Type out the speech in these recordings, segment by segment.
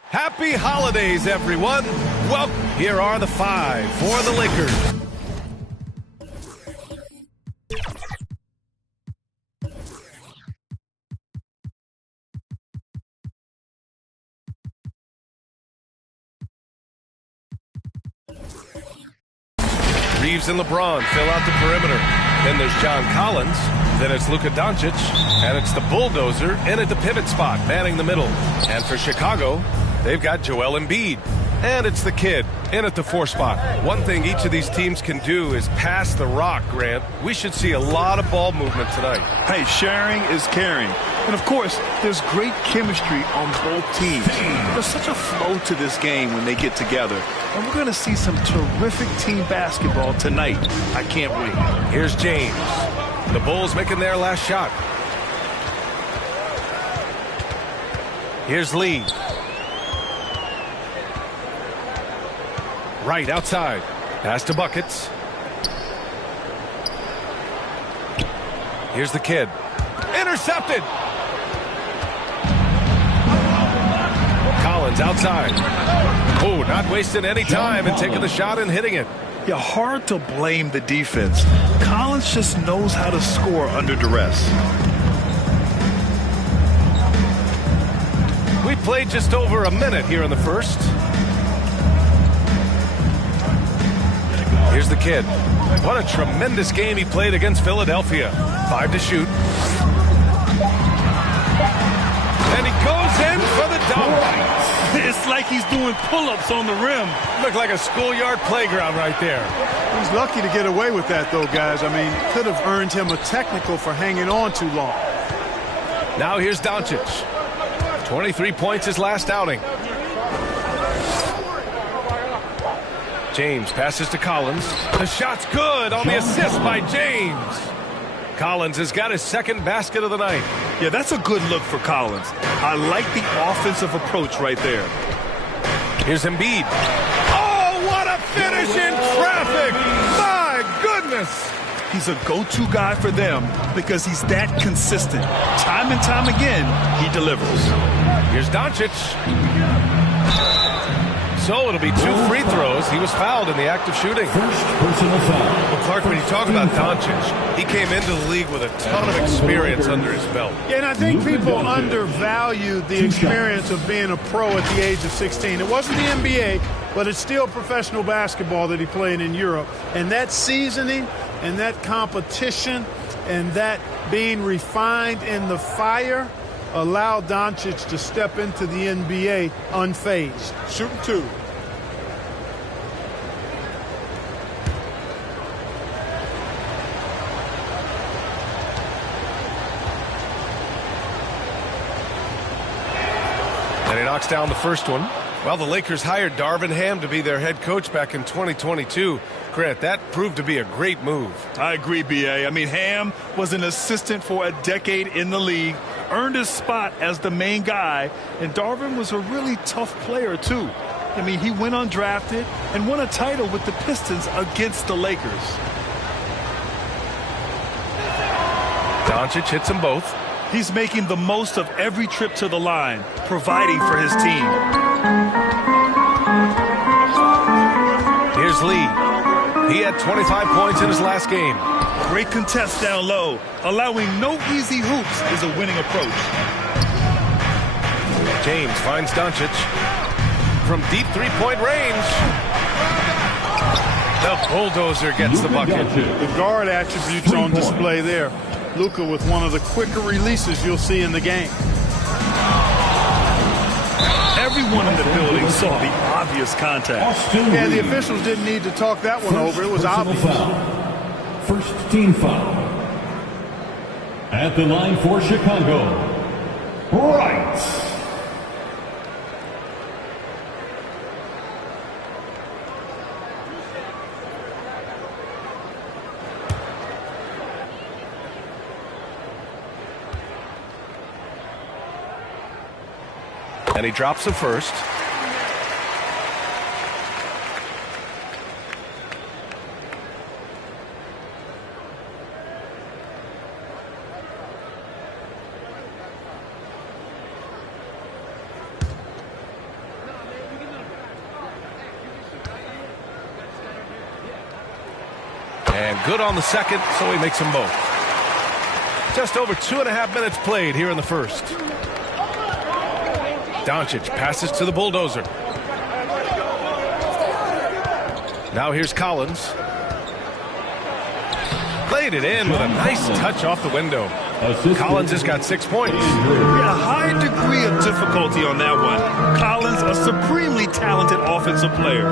Happy holidays, everyone. Well, here are the 5 for the Lakers. Reeves and LeBron fill out the perimeter. Then there's John Collins. Then it's Luka Doncic. And it's the bulldozer in at the pivot spot, manning the middle. And for Chicago, they've got Joel Embiid. And it's the kid in at the 4 spot. One thing each of these teams can do is pass the rock, Grant. We should see a lot of ball movement tonight. Hey, sharing is caring. And, of course, there's great chemistry on both teams. There's such a flow to this game when they get together. And we're going to see some terrific team basketball tonight. I can't wait. Here's James. The Bulls making their last shot. Here's Lee. Right outside. Pass to Buckets. Here's the kid. Intercepted. Collins outside. Oh, not wasting any time and taking the shot and hitting it. Yeah, hard to blame the defense. Collins just knows how to score under duress. We played just over a minute here in the first. Here's the kid. What a tremendous game he played against Philadelphia. 5 to shoot. And he goes in for the dunk. It's like he's doing pull-ups on the rim. Looked like a schoolyard playground right there. He's lucky to get away with that, though, guys. I mean, could have earned him a technical for hanging on too long. Now here's Doncic. 23 points his last outing. James passes to Collins. The shot's good on the assist by James. Collins has got his second basket of the night. Yeah, that's a good look for Collins. I like the offensive approach right there. Here's Embiid. Oh, what a finish in traffic! My goodness! He's a go-to guy for them because he's that consistent. Time and time again, he delivers. Here's Doncic. So it'll be 2 free throws. He was fouled in the act of shooting. First personal foul. Well, Clark, when you talk about Doncic, he came into the league with a ton of experience under his belt. Yeah, and I think people undervalue the experience of being a pro at the age of 16. It wasn't the NBA, but it's still professional basketball that he played in Europe. And that seasoning and that competition and that being refined in the fire allowed Doncic to step into the NBA unfazed. Shooting 2. And he knocks down the first one. Well, the Lakers hired Darvin Ham to be their head coach back in 2022. Grant, that proved to be a great move. I agree, B.A. I mean, Ham was an assistant for a decade in the league, earned his spot as the main guy, and Darvin was a really tough player, too. I mean, he went undrafted and won a title with the Pistons against the Lakers. Doncic hits them both. He's making the most of every trip to the line, providing for his team. Here's Lee. He had 25 points in his last game. Great contest down low. Allowing no easy hoops is a winning approach. James finds Doncic from deep three-point range. The bulldozer gets the bucket. The guard attributes on display there. Luka with one of the quicker releases you'll see in the game. Everyone in the building saw the obvious contact. Yeah, the officials didn't need to talk that one over. It was obvious. Foul. First team foul. At the line for Chicago, Wright. And he drops the first. And good on the second, so he makes them both. Just over 2.5 minutes played here in the first. Doncic passes to the bulldozer. Now here's Collins. Played it in with a nice touch off the window. Collins has got 6 points. Yeah, a high degree of difficulty on that one. Collins, a supremely talented offensive player.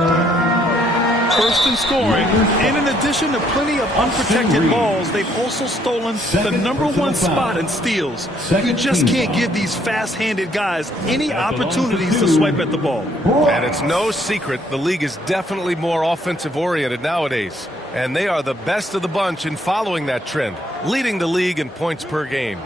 First in scoring, and in addition to plenty of unprotected balls, they've also stolen the #1 spot in steals. You just can't give these fast-handed guys any opportunities to swipe at the ball. And it's no secret the league is definitely more offensive-oriented nowadays. And they are the best of the bunch in following that trend, leading the league in points per game.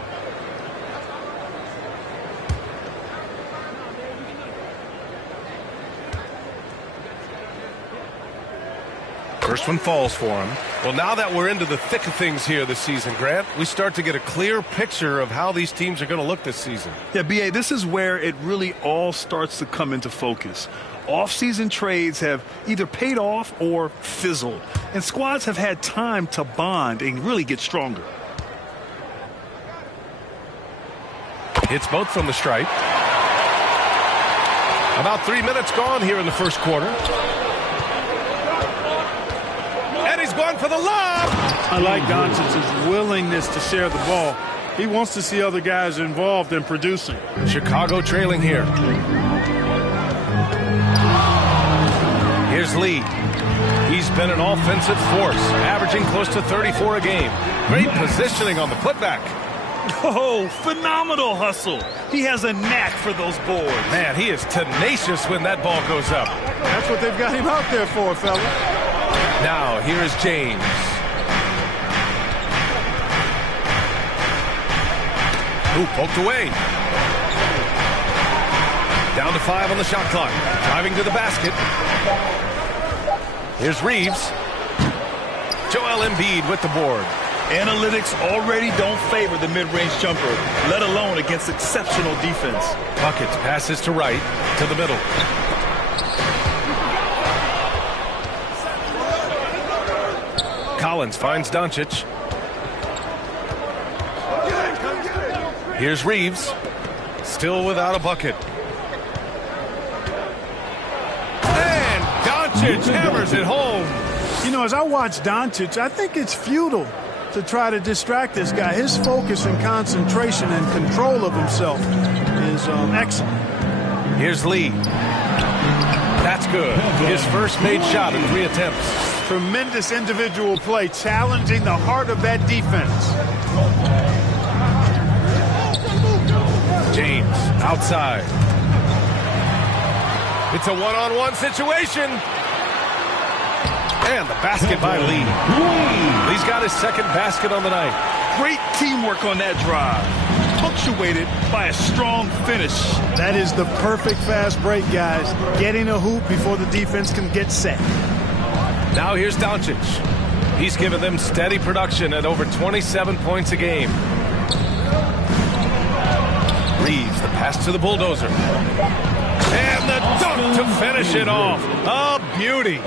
First one falls for him. Well, now that we're into the thick of things here this season, Grant, we start to get a clear picture of how these teams are going to look this season. Yeah, B.A., this is where it really all starts to come into focus. Off-season trades have either paid off or fizzled, and squads have had time to bond and really get stronger. Hits both from the stripe. About 3 minutes gone here in the first quarter. And he's going for the lob. I like Doncic's willingness to share the ball. He wants to see other guys involved in producing. Chicago trailing here. Here's Lee. He's been an offensive force, averaging close to 34 a game. Great positioning on the putback. Oh, phenomenal hustle. He has a knack for those boards. Man, he is tenacious when that ball goes up. That's what they've got him out there for, fella. Now, here is James. Ooh, poked away. Down to 5 on the shot clock. Driving to the basket. Here's Reeves. Joel Embiid with the board. Analytics already don't favor the mid-range jumper, let alone against exceptional defense. Buckets passes to right, to the middle. Collins finds Doncic. Here's Reeves. Still without a bucket. And Doncic hammers it home. You know, as I watch Doncic, I think it's futile to try to distract this guy. His focus and concentration and control of himself is excellent. Here's Lee. That's good. His first made shot in 3 attempts. Tremendous individual play, challenging the heart of that defense. James outside. It's a one-on-one situation. And the basket by Lee. Lee's got his second basket on the night. Great teamwork on that drive, punctuated by a strong finish. That is the perfect fast break, guys. Getting a hoop before the defense can get set. Now here's Doncic. He's given them steady production at over 27 points a game. Reeves, the pass to the bulldozer. And the dunk to finish it off. A beauty.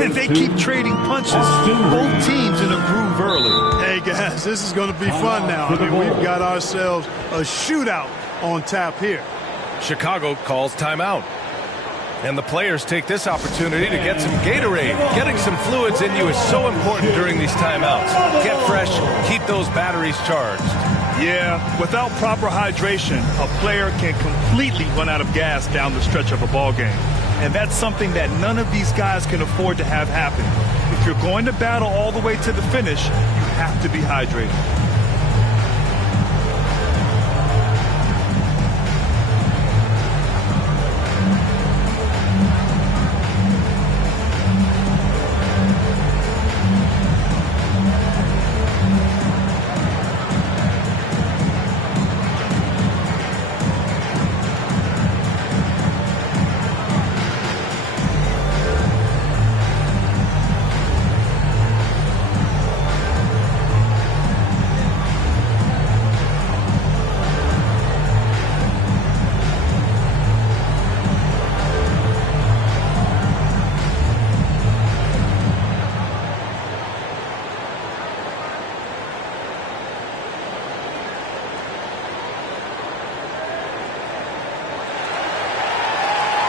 And they keep trading punches. Both teams in a groove early. Hey, guys, this is going to be fun now. I mean, we've got ourselves a shootout on tap here. Chicago calls timeout. And the players take this opportunity to get some Gatorade. Getting some fluids in you is so important during these timeouts. Get fresh, keep those batteries charged. Yeah, without proper hydration, a player can completely run out of gas down the stretch of a ball game. And that's something that none of these guys can afford to have happen. If you're going to battle all the way to the finish, you have to be hydrated.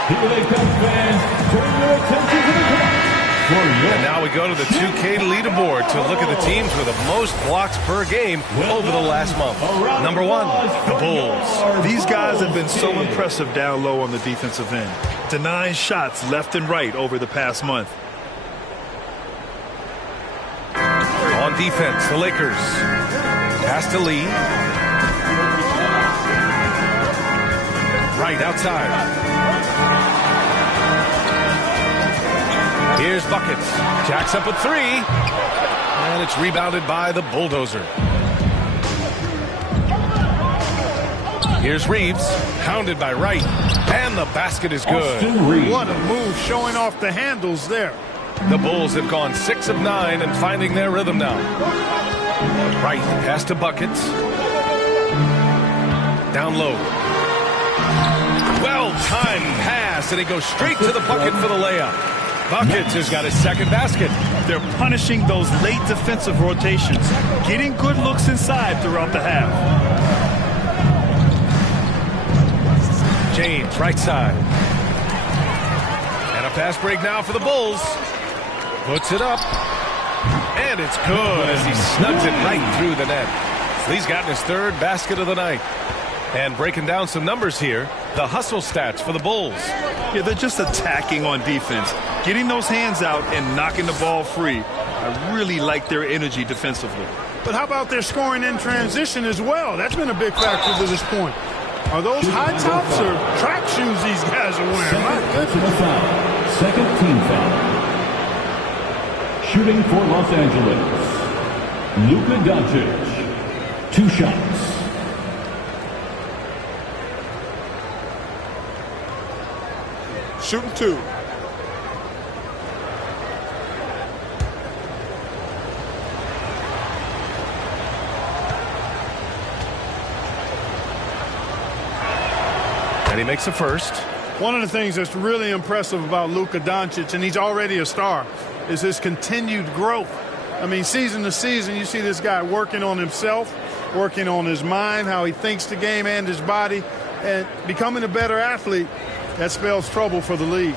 Here they come, fans. Turn your attention to the clock. And now we go to the 2K leaderboard to look at the teams with the most blocks per game over the last month. Number 1, the Bulls. These guys have been so impressive down low on the defensive end, denying shots left and right over the past month. On defense, the Lakers. Pass to Lee. Right outside. Here's Buckets. Jacks up a 3. And it's rebounded by the Bulldozer. Here's Reeves. Hounded by Wright. And the basket is good. What a move, showing off the handles there. The Bulls have gone 6 of 9 and finding their rhythm now. Wright, pass to Buckets. Down low. Well-timed pass, and he goes straight to the bucket for the layup. Buckets has got his second basket. They're punishing those late defensive rotations, getting good looks inside throughout the half. James, right side. And a fast break now for the Bulls. Puts it up. And it's good as he snugs it right through the net. He's gotten his third basket of the night. And breaking down some numbers here, the hustle stats for the Bulls. Yeah, they're just attacking on defense, getting those hands out and knocking the ball free. I really like their energy defensively. But how about their scoring in transition as well? That's been a big factor to this point. Are those high tops or track shoes these guys are wearing? My goodness. Second team foul. Shooting for Los Angeles, Luka Doncic. 2 shots. Shooting 2. And he makes the first. One of the things that's really impressive about Luka Doncic, and he's already a star, is his continued growth. I mean, season to season, you see this guy working on himself, working on his mind, how he thinks the game and his body, and becoming a better athlete. That spells trouble for the league.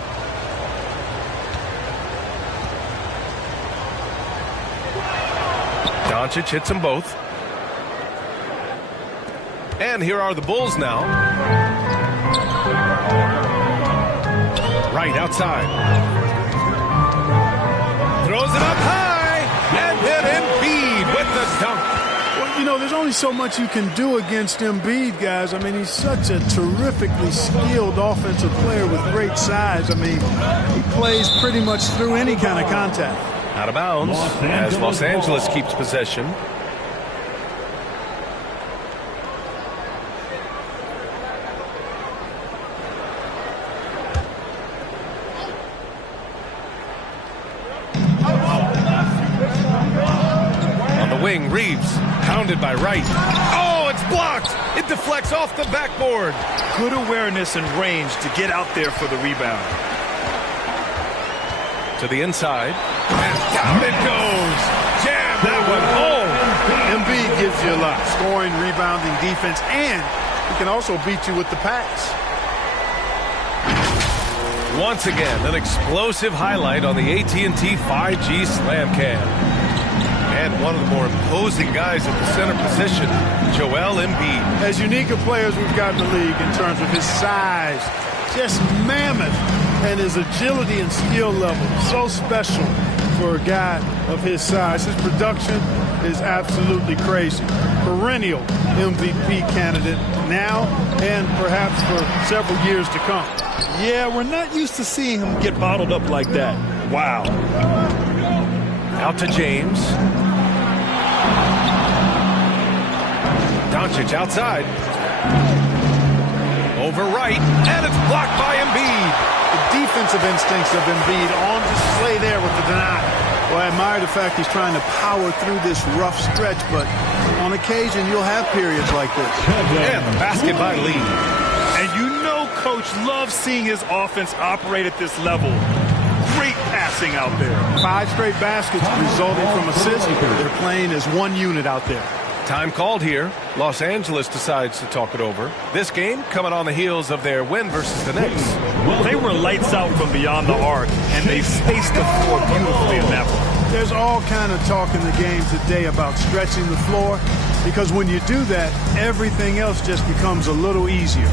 Doncic hits them both. And here are the Bulls now. Right outside. Throws it up high. And then Embiid with the dunk. Well, you know, there's only so much you can do against Embiid, guys. I mean, he's such a terrifically skilled offensive player with great size. I mean, he plays pretty much through any kind of contact. Out of bounds as Los Angeles keeps possession. On the wing, Reeves, hounded by Wright. Oh, it's blocked. It deflects off the backboard. Good awareness and range to get out there for the rebound. To the inside. And down it goes. Jam that one home. Embiid gives you a lot. Scoring, rebounding, defense, and he can also beat you with the pass. Once again, an explosive highlight on the AT&T 5G Slam Cam. And one of the more imposing guys at the center position, Joel Embiid. As unique a player as we've got in the league in terms of his size, just mammoth, and his agility and skill level, so special for a guy of his size. His production is absolutely crazy. Perennial MVP candidate now and perhaps for several years to come. Yeah, we're not used to seeing him get bottled up like that. Wow. Out to James. Doncic outside. Over Wright, and it's blocked by Embiid. The defensive instincts of Embiid on display there with the deny. Well, I admire the fact he's trying to power through this rough stretch, but on occasion you'll have periods like this. And the basket by Lee. And you know Coach loves seeing his offense operate at this level. Great passing out there. 5 straight baskets resulting from assists. They're playing as one unit out there. Time called here. Los Angeles decides to talk it over. This game coming on the heels of their win versus the Knicks. Well, they were lights out from beyond the arc, and they spaced the floor beautifully in that one. There's all kind of talk in the game today about stretching the floor, because when you do that, everything else just becomes a little easier.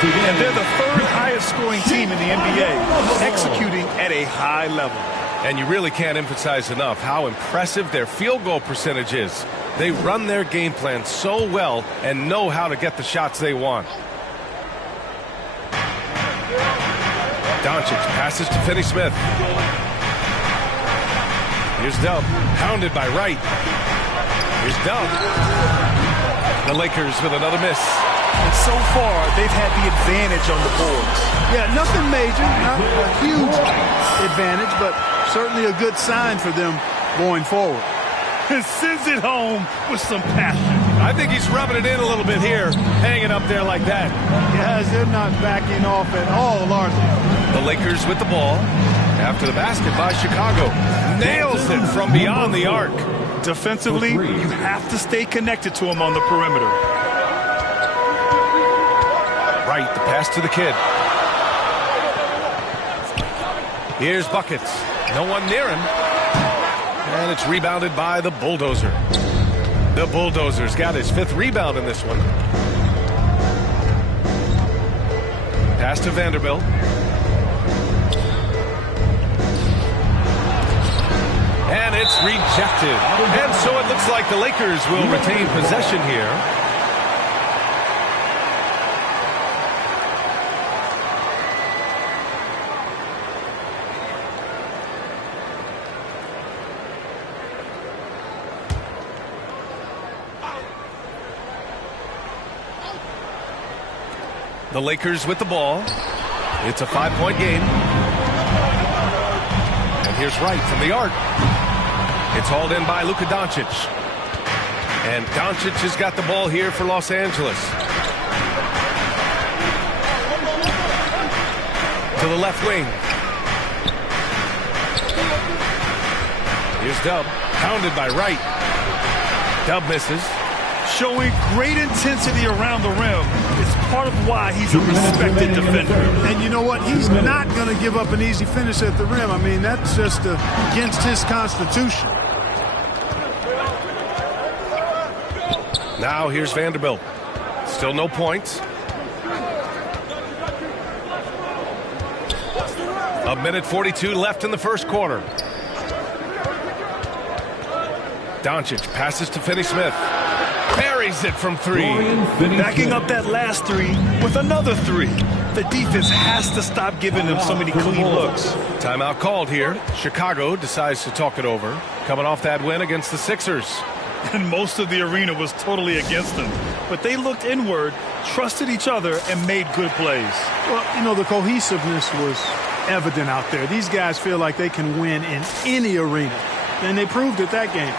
And they're the third highest scoring team in the NBA, executing at a high level. And you really can't emphasize enough how impressive their field goal percentage is. They run their game plan so well and know how to get the shots they want. Doncic passes to Finney-Smith. Here's Dub, pounded by Wright. Here's Dub. The Lakers with another miss. And so far, they've had the advantage on the boards. Yeah, nothing major, not a huge advantage, but certainly a good sign for them going forward. And sends it home with some passion. I think he's rubbing it in a little bit here, hanging up there like that. Guys, they're not backing off at all, are they? The Lakers with the ball. After the basket by Chicago. Nails it from beyond the arc. Defensively, you have to stay connected to him on the perimeter. Right, the pass to the kid. Here's Buckets. No one near him. And it's rebounded by the Bulldozer. The Bulldozer's got his 5th rebound in this one. Pass to Vanderbilt. And it's rejected. And so it looks like the Lakers will retain possession here. The Lakers with the ball. It's a 5-point game. And here's Wright from the arc. It's hauled in by Luka Doncic. And Doncic has got the ball here for Los Angeles. To the left wing. Here's Dub. Pounded by Wright. Dub misses. Showing great intensity around the rim. It's part of why he's a respected defender. And you know what? He's not going to give up an easy finish at the rim. I mean, that's just against his constitution. Now here's Vanderbilt. Still no points. A minute 42 left in the first quarter. Doncic passes to Finney-Smith. Buries it from 3. Backing up that last 3 with another 3. The defense has to stop giving them so many clean looks. Timeout called here. Chicago decides to talk it over. Coming off that win against the Sixers. And most of the arena was totally against them. But they looked inward, trusted each other, and made good plays. Well, you know, the cohesiveness was evident out there. These guys feel like they can win in any arena. And they proved it that game.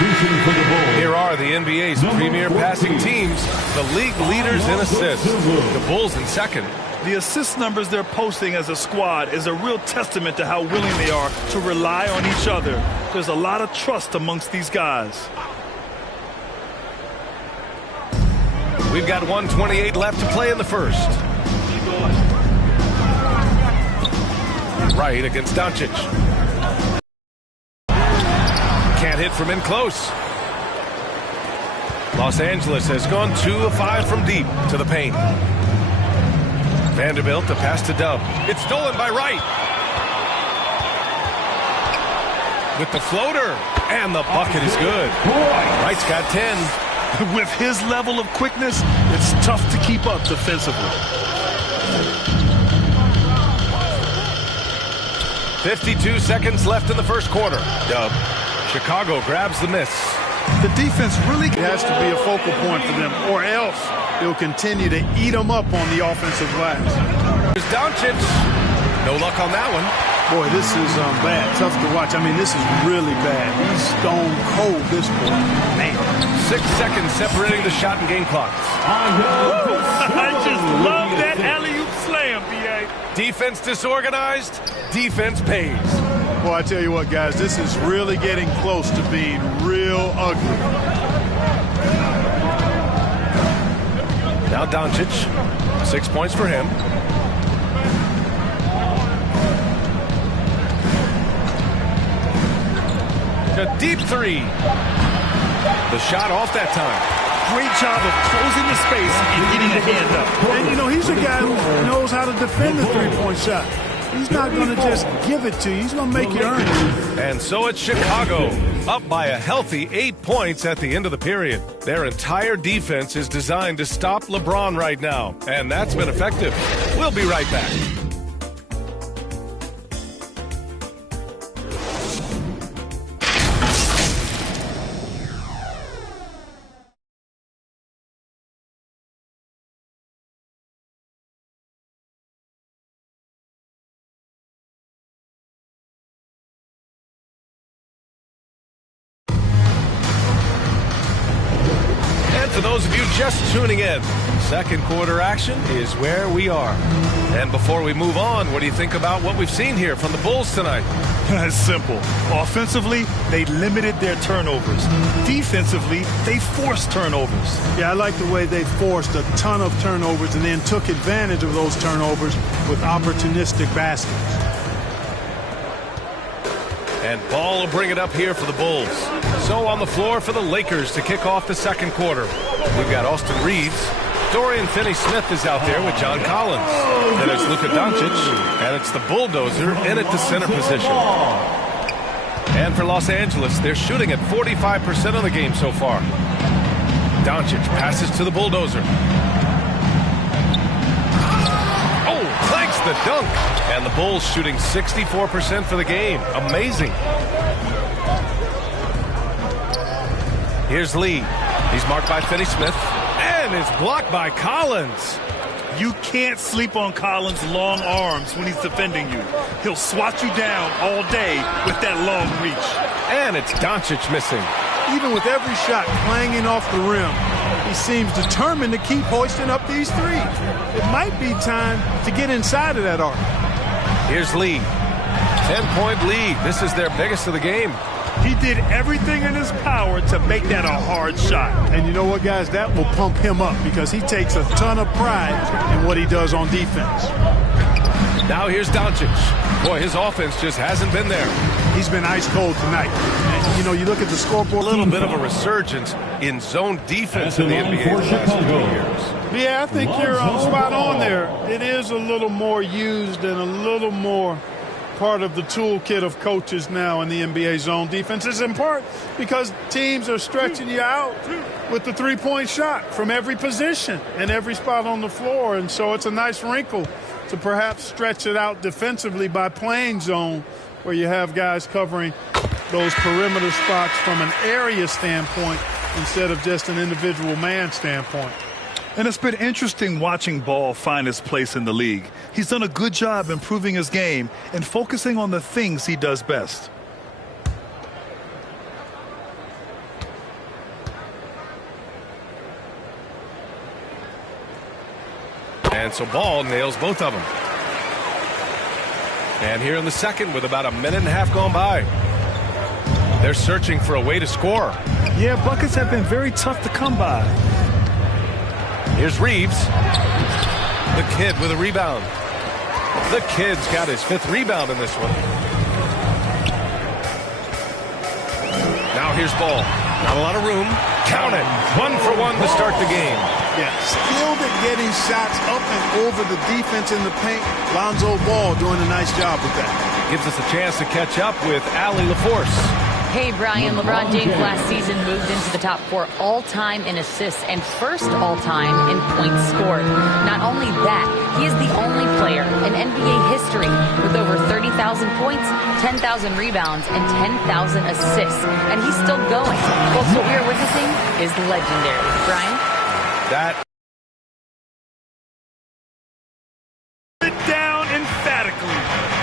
substitution for the Bulls. Here are the NBA's premier passing teams, the league leaders in assists. The Bulls in second. The assist numbers they're posting as a squad is a real testament to how willing they are to rely on each other. There's a lot of trust amongst these guys. We've got 1:28 left to play in the first. Right against Doncic. Can't hit from in close. Los Angeles has gone 2 of 5 from deep to the paint. Vanderbilt to pass to Dub. It's stolen by Wright. With the floater. And the bucket is good. Wright's got 10. With his level of quickness, it's tough to keep up defensively. 52 seconds left in the first quarter. Dub. Chicago grabs the miss. The defense really has to be a focal point for them, or else they'll continue to eat them up on the offensive glass. There's Doncic. No luck on that one. Boy, this is bad. Tough to watch. I mean, this is really bad. He's stone cold, this boy. Man. 6 seconds separating the shot and game clock. I just love that alley-oop slam, B.A. Defense disorganized. Defense pays. Boy, I tell you what, guys, this is really getting close to being real ugly. Now Doncic. 6 points for him. A deep three. The shot off that time. Great job of closing the space and getting a hand up. And, you know, he's a guy who knows how to defend the three-point shot. He's not going to just give it to you. He's going to make you earn it. And so it's Chicago, up by a healthy 8 points at the end of the period. Their entire defense is designed to stop LeBron right now, and that's been effective. We'll be right back. For those of you just tuning in, second quarter action is where we are. And before we move on, what do you think about what we've seen here from the Bulls tonight? It's simple. Offensively, they limited their turnovers. Defensively, they forced turnovers. Yeah, I like the way they forced a ton of turnovers and then took advantage of those turnovers with opportunistic baskets. And Ball will bring it up here for the Bulls. So on the floor for the Lakers to kick off the second quarter. We've got Austin Reeves. Dorian Finney-Smith is out there with John Collins. Then it's Luka Doncic, and it's the bulldozer in at the center position. And for Los Angeles, they're shooting at 45% of the game so far. Doncic passes to the bulldozer. Oh, clanks the dunk. And the Bulls shooting 64% for the game. Amazing. Here's Lee. He's marked by Finney-Smith. And it's blocked by Collins. You can't sleep on Collins' long arms when he's defending you. He'll swat you down all day with that long reach. And it's Doncic missing. Even with every shot clanging off the rim, he seems determined to keep hoisting up these threes. It might be time to get inside of that arc. Here's Lee. 10-point lead. This is their biggest of the game. He did everything in his power to make that a hard shot. And you know what, guys? That will pump him up because he takes a ton of pride in what he does on defense. Now here's Doncic. Boy, his offense just hasn't been there. He's been ice cold tonight. And, you know, you look at the scoreboard. A little bit of a resurgence in zone defense in the NBA the last few years. Yeah, I think you're spot on there. It is a little more used and a little more part of the toolkit of coaches now in the NBA zone defense. It's in part because teams are stretching you out with the three-point shot from every position and every spot on the floor. And so it's a nice wrinkle to perhaps stretch it out defensively by playing zone where you have guys covering those perimeter spots from an area standpoint instead of just an individual man standpoint. And it's been interesting watching Ball find his place in the league. He's done a good job improving his game and focusing on the things he does best. And so Ball nails both of them. And here in the second with about a minute and a half gone by. They're searching for a way to score. Yeah, buckets have been very tough to come by. Here's Reeves. The kid with a rebound. The kid's got his 5th rebound in this one. Now here's Ball. Not a lot of room. Count it. 1 for 1 to start the game. Yeah, skilled at getting shots up and over the defense in the paint. Lonzo Ball doing a nice job with that. Gives us a chance to catch up with Allie LaForce. Hey, Brian, LeBron James last season moved into the top 4 all-time in assists and first all-time in points scored. Not only that, he is the only player in NBA history with over 30,000 points, 10,000 rebounds, and 10,000 assists. And he's still going. Well, what we are witnessing is legendary. Brian? That Down emphatically.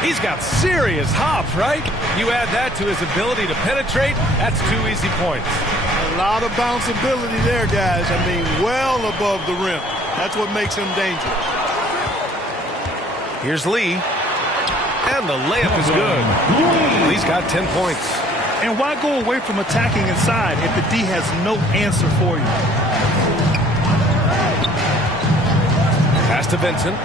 He's got serious hops, right? You add that to his ability to penetrate, that's 2 easy points. A lot of bounceability there, guys. I mean, well above the rim. That's what makes him dangerous. Here's Lee. And the layup is good. Lee's got 10 points. And why go away from attacking inside if the D has no answer for you? Pass to Vincent.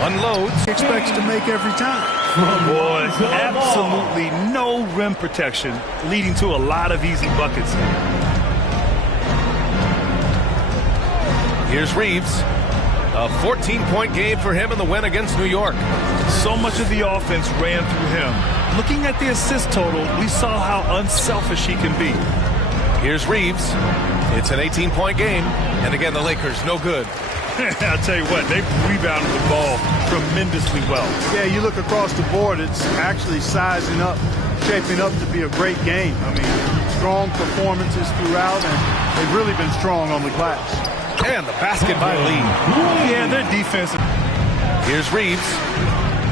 Unloads. Expects to make every time. Boy, absolutely no rim protection, leading to a lot of easy buckets. Here's Reeves. A 14-point game for him in the win against New York. So much of the offense ran through him. Looking at the assist total, we saw how unselfish he can be. Here's Reeves. It's an 18-point game. And again, the Lakers, no good. I'll tell you what, they've rebounded the ball tremendously well. Yeah, you look across the board, it's actually sizing up, shaping up to be a great game. I mean, strong performances throughout, and they've really been strong on the glass. And the basket by Lee. Yeah, their defense. Here's Reeves,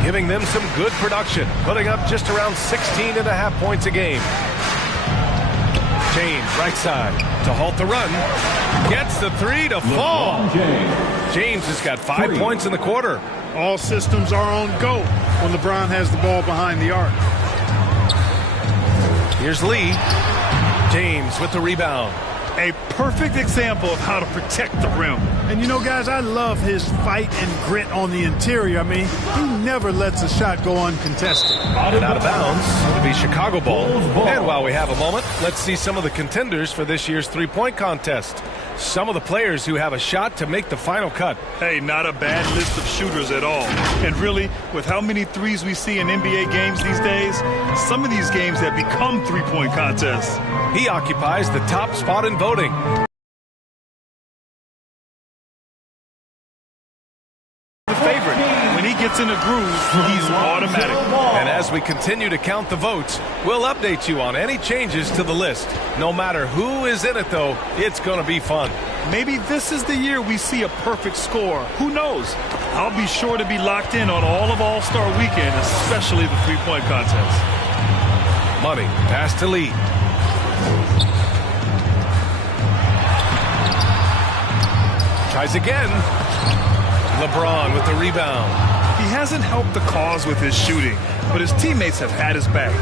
giving them some good production, putting up just around 16.5 points a game. James, right side, to halt the run. Gets the 3 to fall. James has got 5 points in the quarter. All systems are on go when LeBron has the ball behind the arc. Here's Lee. James with the rebound. A perfect example of how to protect the rim. And you know, guys, I love his fight and grit on the interior. I mean, he never lets a shot go uncontested. And out of bounds, it'll be Chicago ball. And while we have a moment, let's see some of the contenders for this year's three-point contest. Some of the players who have a shot to make the final cut. Hey, not a bad list of shooters at all. And really, with how many threes we see in NBA games these days, some of these games have become three-point contests. He occupies the top spot in voting. The favorite. When he gets in a groove, he's automatic. And as we continue to count the votes, we'll update you on any changes to the list. No matter who is in it, though, it's going to be fun. Maybe this is the year we see a perfect score. Who knows? I'll be sure to be locked in on all of All-Star Weekend, especially the three-point contest. Money, pass to Lee. Tries again. LeBron with the rebound. He hasn't helped the cause with his shooting, but his teammates have had his back.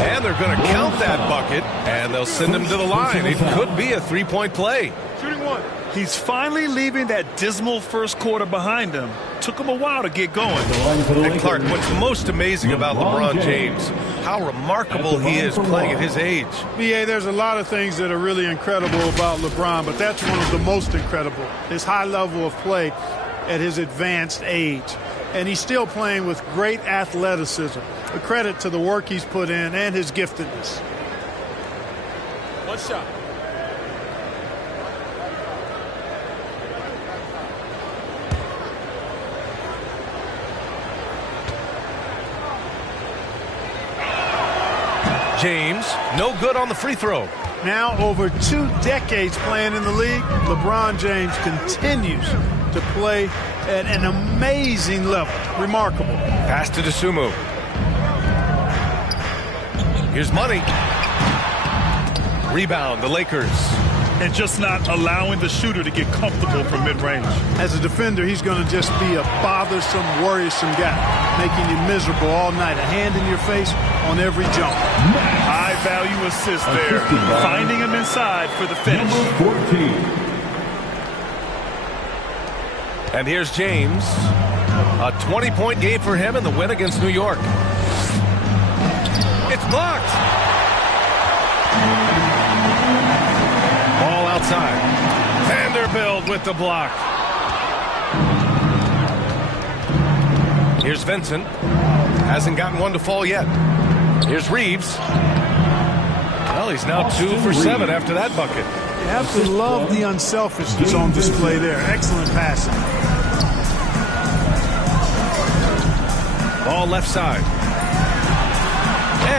And they're going to count that bucket, and they'll send him to the line. It could be a three-point play. Shooting one. He's finally leaving that dismal first quarter behind him. Took him a while to get going. And Clark, what's most amazing about LeBron James, how remarkable he is playing at his age. BA, there's a lot of things that are really incredible about LeBron, but that's one of the most incredible. His high level of play at his advanced age. And he's still playing with great athleticism. A credit to the work he's put in and his giftedness. One shot. James, no good on the free throw. Now over 2 decades playing in the league, LeBron James continues to play at an amazing level. Remarkable. Pass to DeSumo. Here's Money. Rebound, the Lakers. And just not allowing the shooter to get comfortable from mid-range. As a defender, he's going to just be a bothersome, worrisome guy, making you miserable all night. A hand in your face on every jump. High-value assist there. Finding him inside for the finish. Number 14. And here's James. A 20-point game for him in the win against New York. It's blocked. Ball outside. Vanderbilt with the block. Here's Vincent. Hasn't gotten one to fall yet. Here's Reeves. Well, he's now 2 for 7 after that bucket. You have to love the unselfishness on display there. Excellent passing. Ball left side.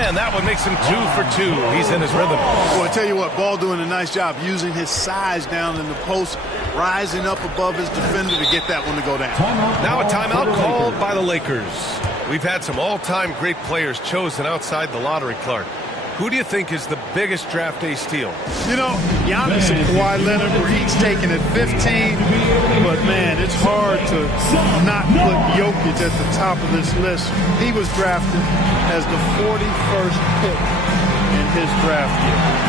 And that one makes him 2 for 2. He's in his rhythm. Well, I tell you what, Ball doing a nice job using his size down in the post, rising up above his defender to get that one to go down. Now a timeout called by the Lakers. We've had some all-time great players chosen outside the lottery, Clark. Who do you think is the biggest draft day steal? You know, Giannis and Kawhi Leonard were each taken at 15, but man, it's hard to not put Jokic at the top of this list. He was drafted as the 41st pick in his draft year.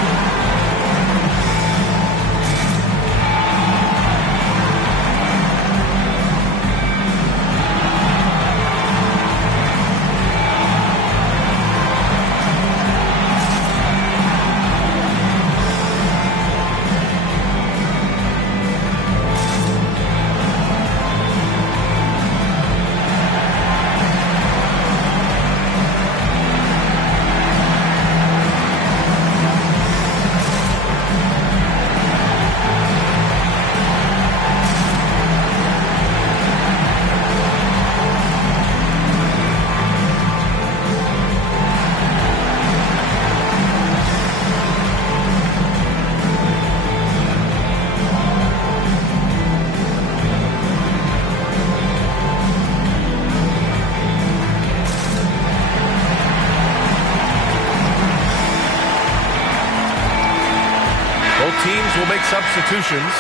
Teams will make substitutions.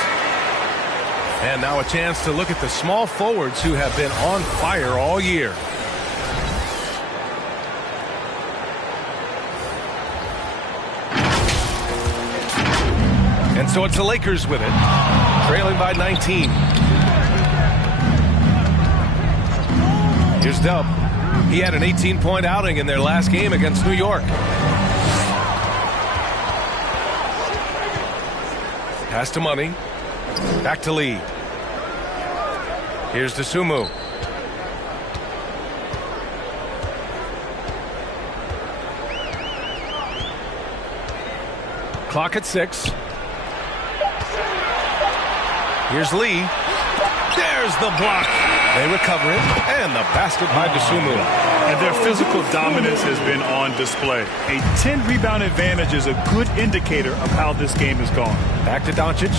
And now a chance to look at the small forwards who have been on fire all year. And so it's the Lakers with it, trailing by 19. Here's Dub. He had an 18-point outing in their last game against New York. Pass to Money. Back to Lee. Here's Dosunmu. Clock at 6. Here's Lee. There's the block. They recover it, and the basket by Dosunmu. And their physical dominance has been on display. A 10-rebound advantage is a good indicator of how this game has gone. Back to Doncic.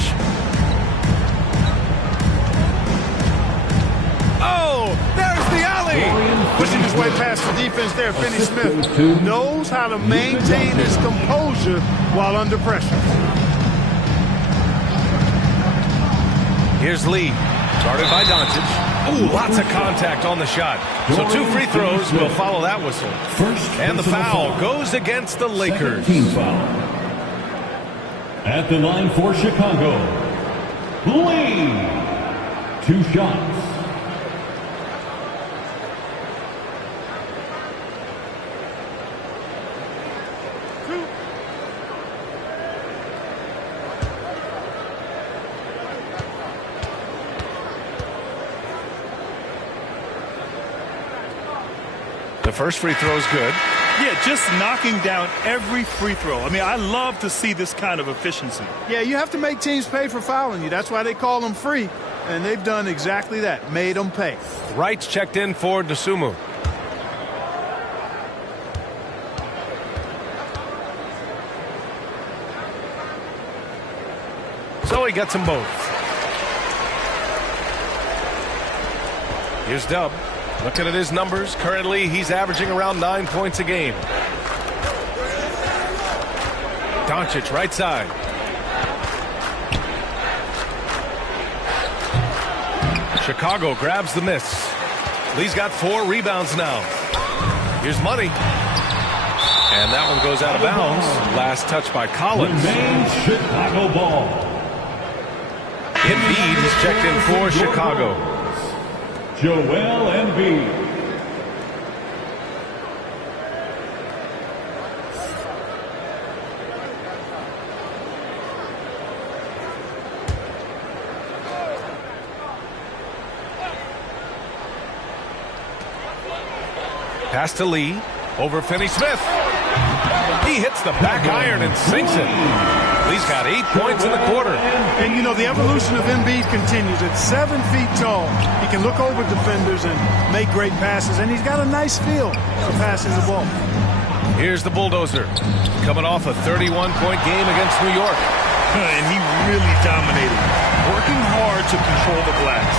Oh, there's the alley. Pushing his way past the defense there, Finney Smith knows how to maintain his composure while under pressure. Here's Lee, guarded by Doncic. Ooh, lots of contact on the shot. So 2 free throws will follow that whistle. And the foul goes against the Lakers. Foul. At the line for Chicago, Lee. 2 shots. The first free throw is good. Yeah, just knocking down every free throw. I mean, I love to see this kind of efficiency. Yeah, you have to make teams pay for fouling you. That's why they call them free. And they've done exactly that, made them pay. Wright's checked in for Dosunmu. So he gets them both. Here's Dub. Looking at his numbers, currently he's averaging around 9 points a game. Doncic right side. Chicago grabs the miss. Lee's got 4 rebounds now. Here's Money. And that one goes out of bounds. Last touch by Collins. Remains Chicago ball. Embiid is checked in for Chicago. Joel Embiid. Pass to Lee. Over Finney-Smith. He hits the back iron and sinks it. Lee's got 8 points in the quarter. And, you know, the evolution of Embiid continues. At 7 feet tall, he can look over defenders and make great passes, and he's got a nice feel for passing the ball. Here's the bulldozer. Coming off a 31-point game against New York. And he really dominated. Working hard to control the glass.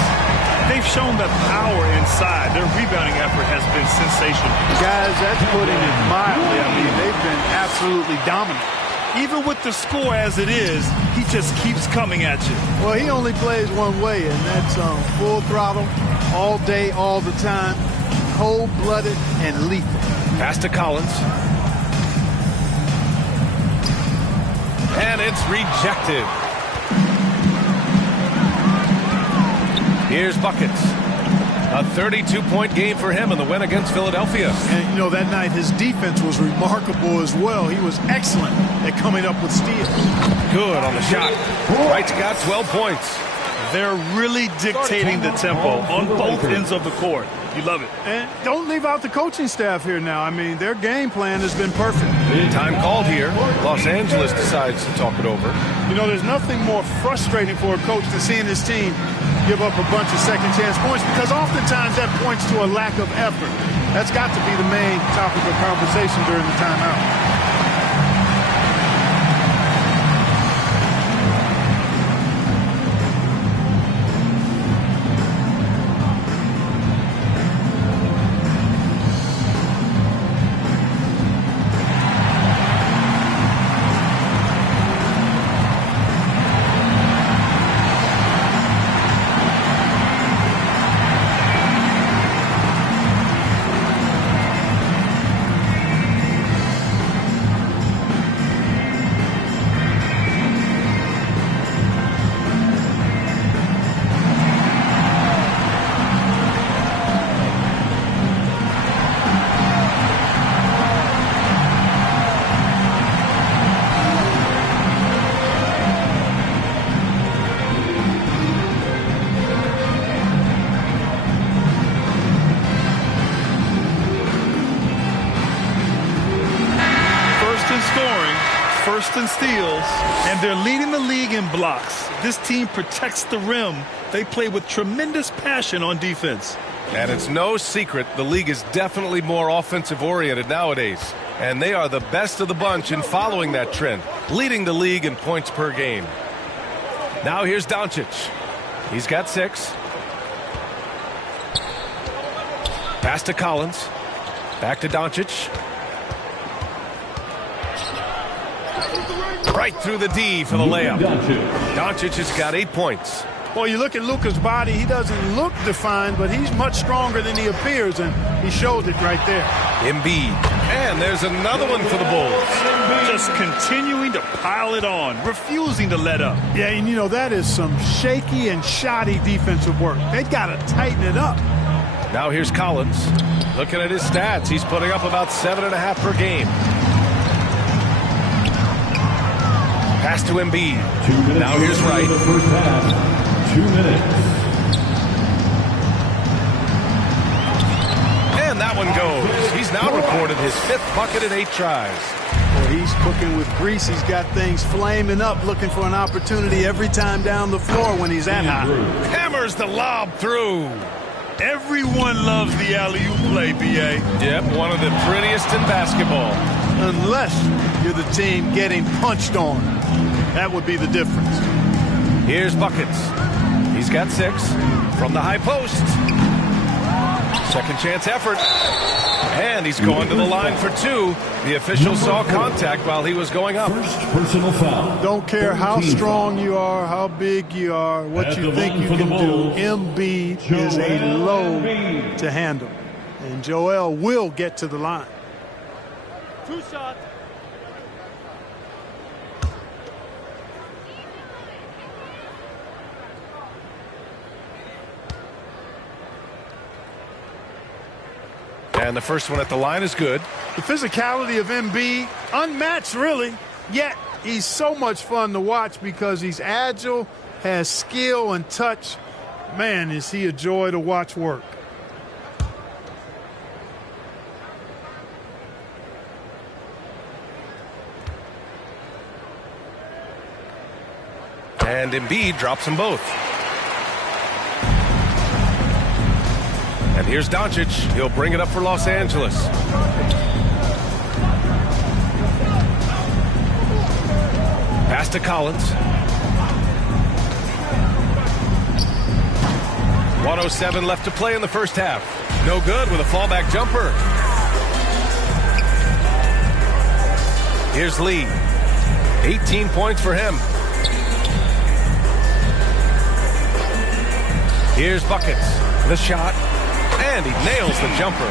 They've shown that power inside. Their rebounding effort has been sensational. Guys, that's putting it mildly. I mean, they've been absolutely dominant. Even with the score as it is, he just keeps coming at you. Well, he only plays one way, and that's full throttle, all day, all the time, cold-blooded and lethal. Pass to Collins. And it's rejected. Here's Buckets. A 32-point game for him in the win against Philadelphia. And, you know, that night his defense was remarkable as well. He was excellent at coming up with steals. Good on the shot. Wright's got 12 points. They're really dictating the tempo on both ends of the court. You love it. And don't leave out the coaching staff here now. I mean, their game plan has been perfect. Time called here. Los Angeles decides to talk it over. You know, there's nothing more frustrating for a coach than seeing his team give up a bunch of second chance points, because oftentimes that points to a lack of effort. That's got to be the main topic of conversation during the timeout. First in steals, and they're leading the league in blocks. This team protects the rim. They play with tremendous passion on defense. And it's no secret the league is definitely more offensive-oriented nowadays. And they are the best of the bunch in following that trend, leading the league in points per game. Now here's Doncic. He's got 6. Pass to Collins. Back to Doncic. Right through the D for the layup. Doncic has got 8 points. Well, you look at Luka's body, he doesn't look defined, but he's much stronger than he appears, and he showed it right there. Embiid. And there's another one for the Bulls. Just continuing to pile it on, refusing to let up. Yeah, and you know, that is some shaky and shoddy defensive work. They got to tighten it up. Now here's Collins. Looking at his stats, he's putting up about 7.5 per game. Pass to Embiid. Now here's Wright. The first half. 2 minutes. And that one goes. He's now recorded his 5th bucket in 8 tries. Well, he's cooking with grease. He's got things flaming up, looking for an opportunity every time down the floor when he's at high. Hammers the lob through. Everyone loves the alley-oop play, B.A. Yep, one of the prettiest in basketball. Unless you're the team getting punched on. That would be the difference. Here's Buckets. He's got 6 from the high post. Second chance effort. And he's going to the line for 2. The official saw contact while he was going up. First personal foul. Don't care how strong you are, how big you are, what you think you can do. Embiid is a load to handle. And Joel will get to the line. 2 shots. And the first one at the line is good. The physicality of Embiid, unmatched really, yet he's so much fun to watch because he's agile, has skill and touch. Man, is he a joy to watch work. And Embiid drops them both. And here's Doncic. He'll bring it up for Los Angeles. Pass to Collins. 1:07 left to play in the first half. No good with a fallback jumper. Here's Lee. 18 points for him. Here's Buckets. The shot. And he nails the jumper.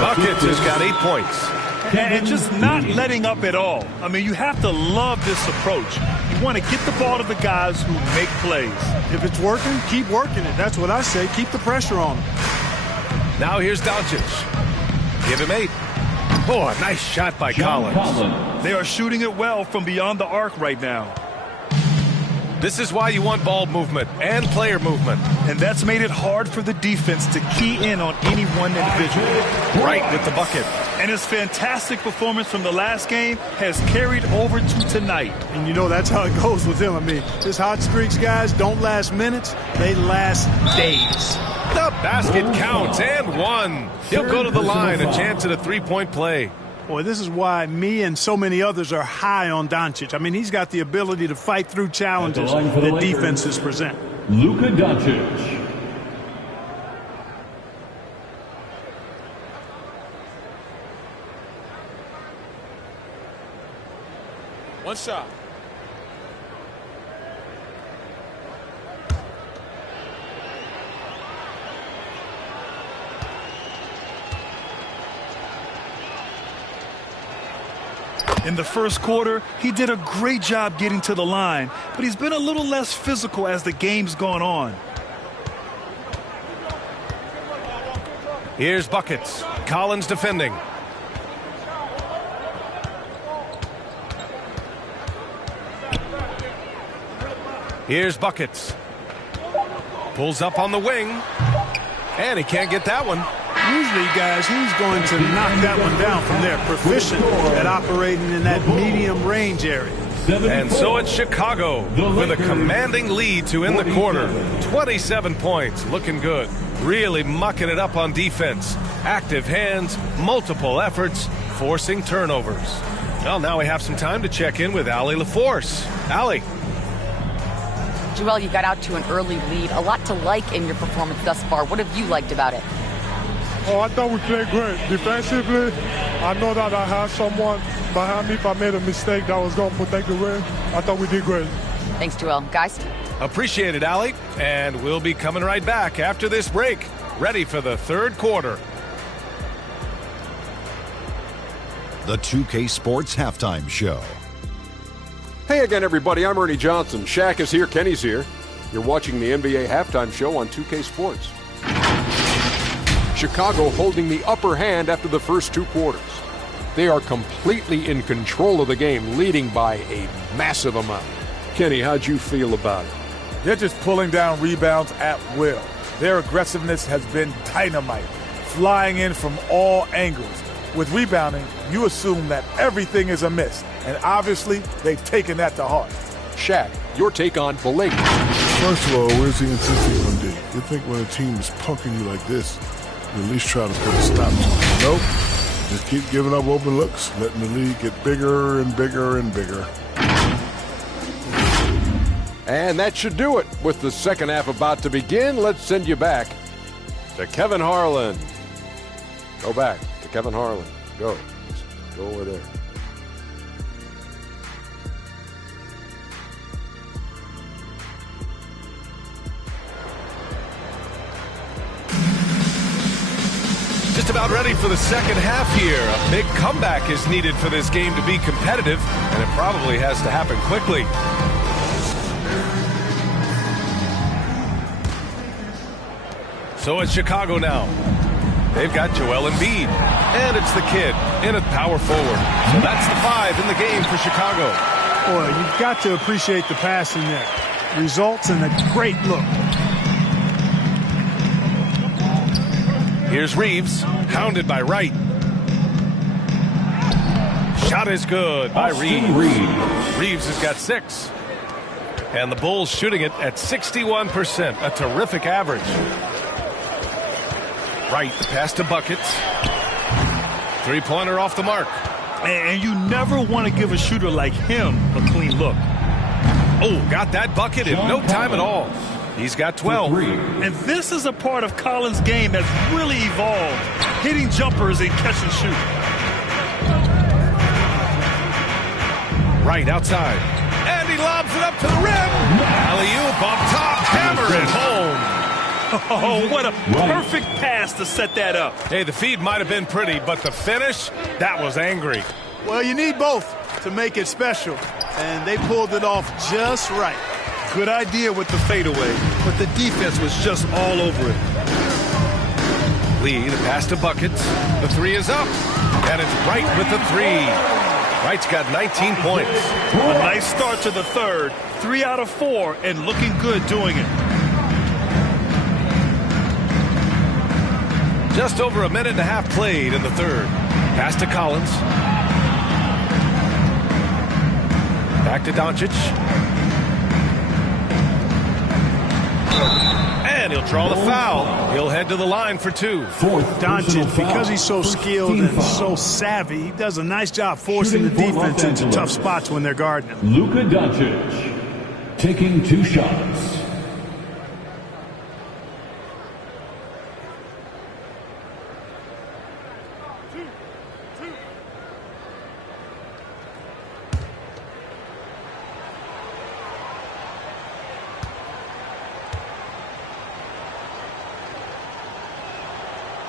Buckets has got 8 points. And just not letting up at all. I mean, you have to love this approach. You want to get the ball to the guys who make plays. If it's working, keep working it. That's what I say. Keep the pressure on him. Now here's Doncic. Give him 8. Oh, a nice shot by Collins. They are shooting it well from beyond the arc right now. This is why you want ball movement and player movement. And that's made it hard for the defense to key in on any one individual. Right with the bucket. And his fantastic performance from the last game has carried over to tonight. And you know that's how it goes with him. I mean, his hot streaks, guys, don't last minutes. They last days. The basket counts and 1. He'll go to the line, a chance at a 3-point play. Boy, this is why me and so many others are high on Doncic. I mean, he's got the ability to fight through challenges that defenses present. Luka Doncic. One shot. In the first quarter, he did a great job getting to the line, but he's been a little less physical as the game's gone on. Here's Buckets. Collins defending. Here's Buckets. Pulls up on the wing. And he can't get that one. Usually, guys, he's going to knock that one down from there. Proficient at operating in that medium range area. And so it's Chicago with a commanding lead to end the quarter. 27 points, looking good. Really mucking it up on defense. Active hands, multiple efforts, forcing turnovers. Well, now we have some time to check in with Allie LaForce. Allie. Joel, you got out to an early lead. A lot to like in your performance thus far. What have you liked about it? Oh, I thought we played great. Defensively, I know that I had someone behind me. If I made a mistake that was going to protect the rim, I thought we did great. Thanks, Joel. Guys? Appreciate it, Allie. And we'll be coming right back after this break. Ready for the third quarter. The 2K Sports Halftime Show. Hey again, everybody. I'm Ernie Johnson. Shaq is here. Kenny's here. You're watching the NBA Halftime Show on 2K Sports. Chicago holding the upper hand after the first 2 quarters. They are completely in control of the game, leading by a massive amount. Kenny, how'd you feel about it? They're just pulling down rebounds at will. Their aggressiveness has been dynamite, flying in from all angles. With rebounding, you assume that everything is a miss, and obviously they've taken that to heart. Shaq, your take on Blake. First of all, where's the intensity going to be? You think when a team is punking you like this, you at least try to put a stop to it. Nope. Just keep giving up open looks, letting the lead get bigger and bigger and bigger. And that should do it. With the second half about to begin, let's send you back to Kevin Harlan. Go back to Kevin Harlan, go. Go over there. Just about ready for the second half here. A big comeback is needed for this game to be competitive, and it probably has to happen quickly. So it's Chicago now. They've got Joel Embiid, and it's the kid in at power forward. So that's the 5 in the game for Chicago. Boy, you've got to appreciate the passing there. Results in a great look. Here's Reeves, hounded by Wright. Shot is good by Reeves. Reeves has got 6. And the Bulls shooting it at 61%, a terrific average. Wright, the pass to Buckets. Three-pointer off the mark. And you never want to give a shooter like him a clean look. Oh, got that bucket in no time at all. He's got 12. And this is a part of Collins' game that's really evolved, hitting jumpers and catch and shoot. Right outside. And he lobs it up to the rim. Alley-oop up top. Hammer it home. Oh, what a perfect pass to set that up. Hey, the feed might have been pretty, but the finish, that was angry. Well, you need both to make it special, and they pulled it off just right. Good idea with the fadeaway, but the defense was just all over it. Lee, the pass to Buckets. The 3 is up, and it's Wright with the 3. Wright's got 19 points. A nice start to the third. 3 out of 4, and looking good doing it. Just over a minute and a half played in the third. Pass to Collins. Back to Doncic. And he'll draw the foul. He'll head to the line for 2. Doncic, because he's so skilled and so savvy, he does a nice job forcing the defense into tough spots when they're guarding him. Luka Doncic taking 2 shots.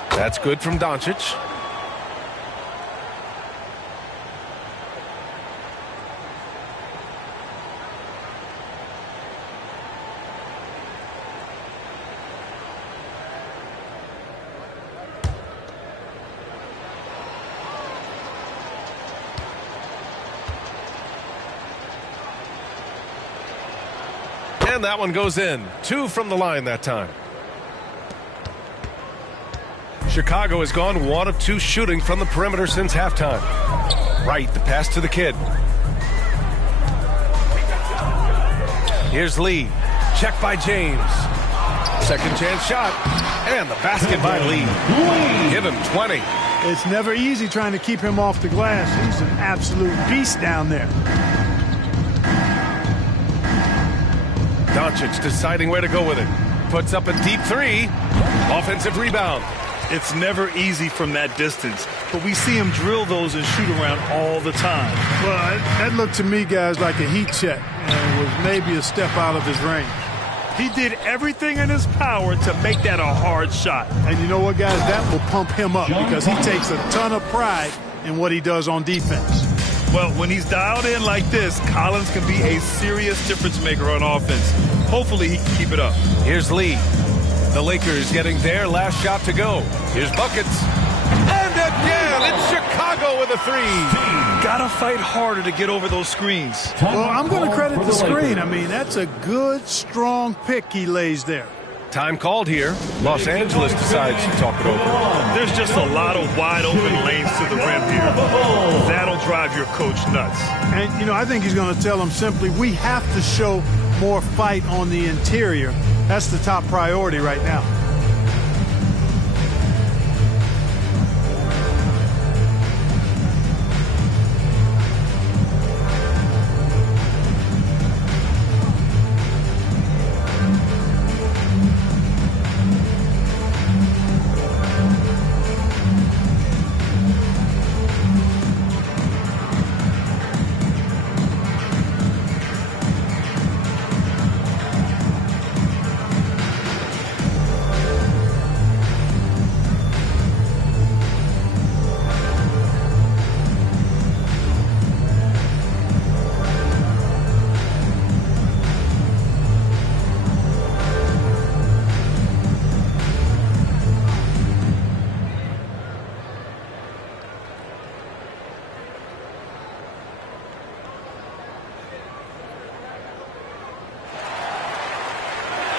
That's good from Doncic. And that one goes in. 2 from the line that time. Chicago has gone 1 of 2 shooting from the perimeter since halftime. Wright, the pass to the kid. Here's Lee. Check by James. Second chance shot. And the basket by Lee. Give him 20. It's never easy trying to keep him off the glass. He's an absolute beast down there. Doncic deciding where to go with it. Puts up a deep 3. Offensive rebound. It's never easy from that distance, but we see him drill those and shoot around all the time. Well, that looked to me, guys, like a heat check, and was maybe a step out of his range. He did everything in his power to make that a hard shot. And you know what, guys? That will pump him up because he takes a ton of pride in what he does on defense. Well, when he's dialed in like this, Collins can be a serious difference maker on offense. Hopefully he can keep it up. Here's Lee. The Lakers getting their last shot to go. Here's Buckets. And again, it's Chicago with a 3. Gotta fight harder to get over those screens. Well, I'm going to credit the screen. I mean, that's a good, strong pick he lays there. Time called here. Los Angeles decides to talk it over. There's just a lot of wide open lanes to the rim here. That'll drive your coach nuts. And, you know, I think he's going to tell them simply, we have to show more fight on the interior. That's the top priority right now.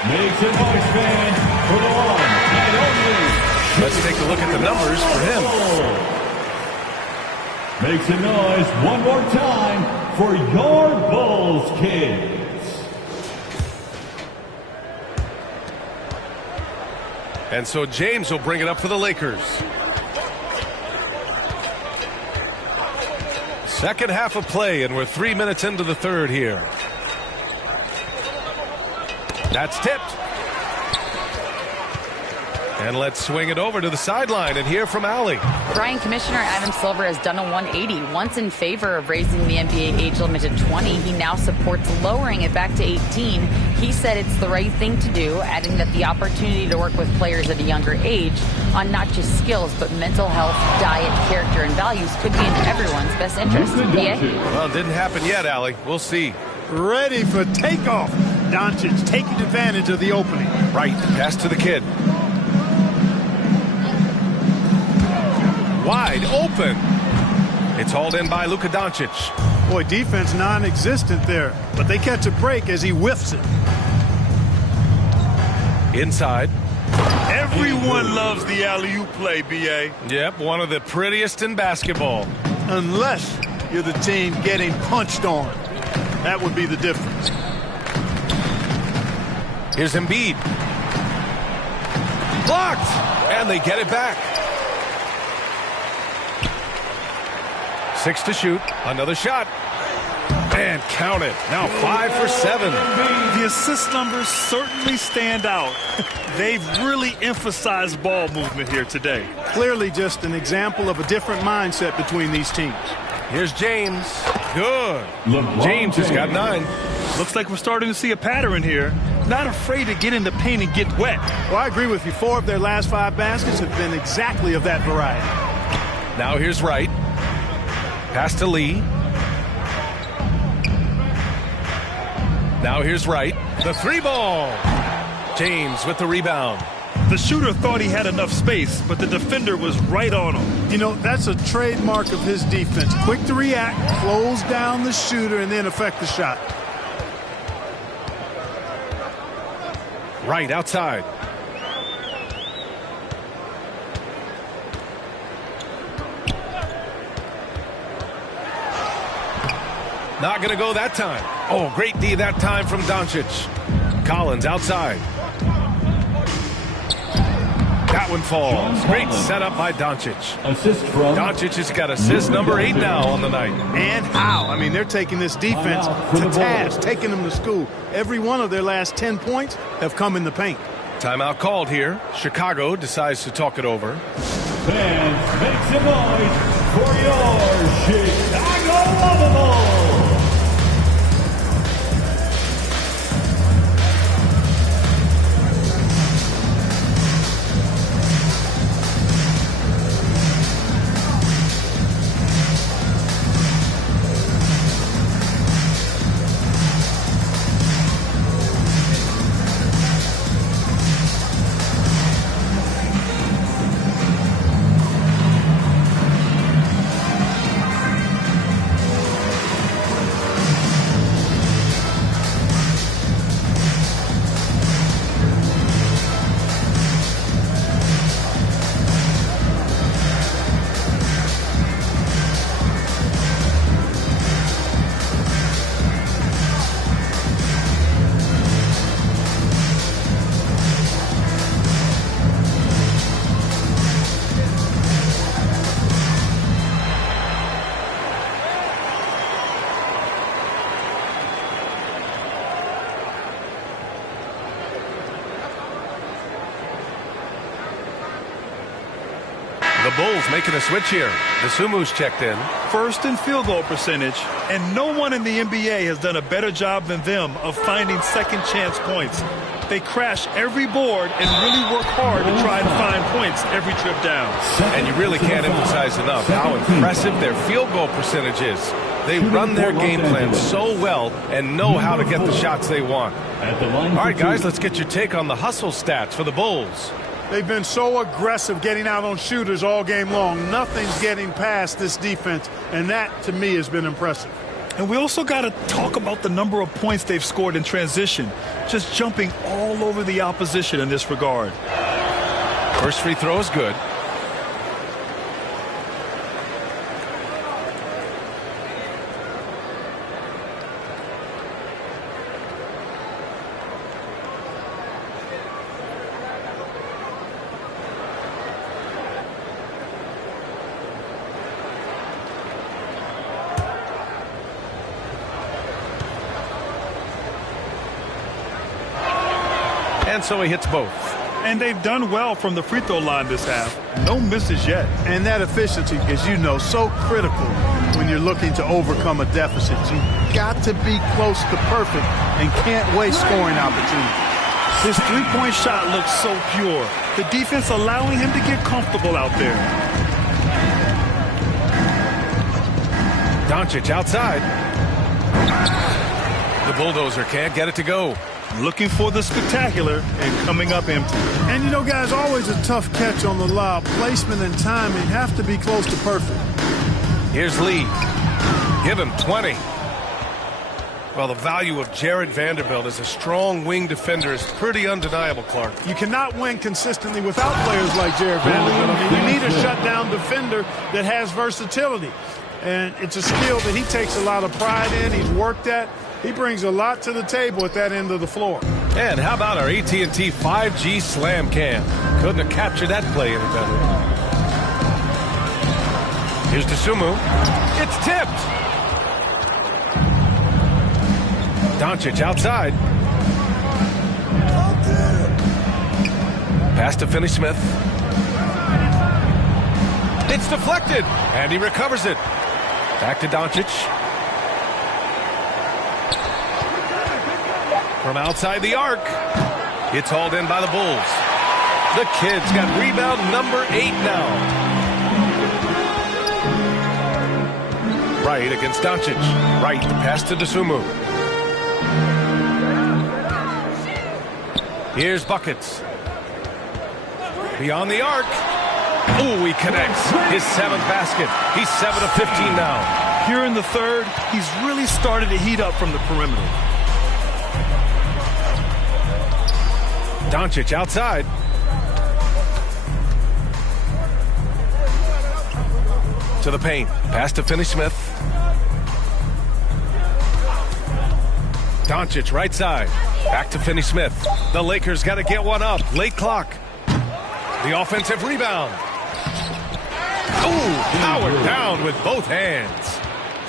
Make some noise, fans, for the one and only. Let's take a look at the numbers for him. Make some noise one more time for your Bulls kids. And so James will bring it up for the Lakers. Second half of play, and we're 3 minutes into the third here. That's tipped. And let's swing it over to the sideline and hear from Allie. Brian, Commissioner Adam Silver has done a 180. Once in favor of raising the NBA age limit to 20, he now supports lowering it back to 18. He said it's the right thing to do, adding that the opportunity to work with players at a younger age on not just skills, but mental health, diet, character, and values could be in everyone's best interest. Well, it didn't happen yet, Allie. We'll see. Ready for takeoff. Doncic taking advantage of the opening. Right, pass to the kid. Wide open. It's hauled in by Luka Doncic. Boy, defense non-existent there, but they catch a break as he whiffs it. Inside. Everyone loves the alley-oop play, B.A. Yep, one of the prettiest in basketball. Unless you're the team getting punched on. That would be the difference. Here's Embiid. Blocked! And they get it back. 6 to shoot. Another shot. And count it. Now 5 for 7. The assist numbers certainly stand out. They've really emphasized ball movement here today. Clearly just an example of a different mindset between these teams. Here's James. Good. James has got 9. Looks like we're starting to see a pattern here. Not afraid to get in the paint and get wet. Well, I agree with you. 4 of their last 5 baskets have been exactly of that variety. Now here's Wright. Pass to Lee. Now here's Wright. The 3-ball. James with the rebound. The shooter thought he had enough space, but the defender was right on him. You know, that's a trademark of his defense. Quick to react, close down the shooter, and then affect the shot. Right outside. Not going to go that time. Oh, great D that time from Doncic. Collins outside. That one falls. Great setup by Doncic. Assist from Doncic has got assist number 8 now on the night. And how? I mean, they're taking this defense to task, taking them to school. Every one of their last 10 points have come in the paint. Timeout called here. Chicago decides to talk it over. Fans, make some noise for your Chicago Lovables. The Bulls making a switch here. The Sumu's checked in. First in field goal percentage, and no one in the NBA has done a better job than them of finding second chance points. They crash every board and really work hard to try and find points every trip down. And you really can't emphasize enough how impressive their field goal percentage is. They run their game plan so well and know how to get the shots they want. All right, guys, let's get your take on the hustle stats for the Bulls. They've been so aggressive getting out on shooters all game long. Nothing's getting past this defense, and that, to me, has been impressive. And we also got to talk about the number of points they've scored in transition, just jumping all over the opposition in this regard. First free throw is good. And so he hits both. And they've done well from the free throw line this half. No misses yet. And that efficiency, as you know, so critical when you're looking to overcome a deficit. You've got to be close to perfect and can't waste scoring opportunities. His three-point shot looks so pure. The defense allowing him to get comfortable out there. Doncic outside. The bulldozer can't get it to go. Looking for the spectacular and coming up empty. And you know, guys, always a tough catch on the lob. Placement and timing have to be close to perfect. Here's Lee. Give him 20. Well, the value of Jared Vanderbilt as a strong wing defender is pretty undeniable, Clark. You cannot win consistently without players like Jared Vanderbilt. I mean, you need a shutdown defender that has versatility. And it's a skill that he takes a lot of pride in. He's worked at. He brings a lot to the table at that end of the floor. And how about our AT&T 5G Slam Cam? Couldn't have captured that play any better. Here's Dosunmu. It's tipped. Doncic outside. Pass to Finney-Smith. It's deflected. And he recovers it. Back to Doncic. From outside the arc. It's hauled in by the Bulls. The Kids got rebound number 8 now. Right against Doncic. Right, pass to Dosunmu. Here's Buckets. Beyond the arc. Ooh, he connects. His 7th basket. He's 7 of 15 now. Here in the third, he's really started to heat up from the perimeter. Doncic outside. To the paint. Pass to Finney-Smith. Doncic right side. Back to Finney-Smith. The Lakers got to get one up. Late clock. The offensive rebound. Ooh, powered down with both hands.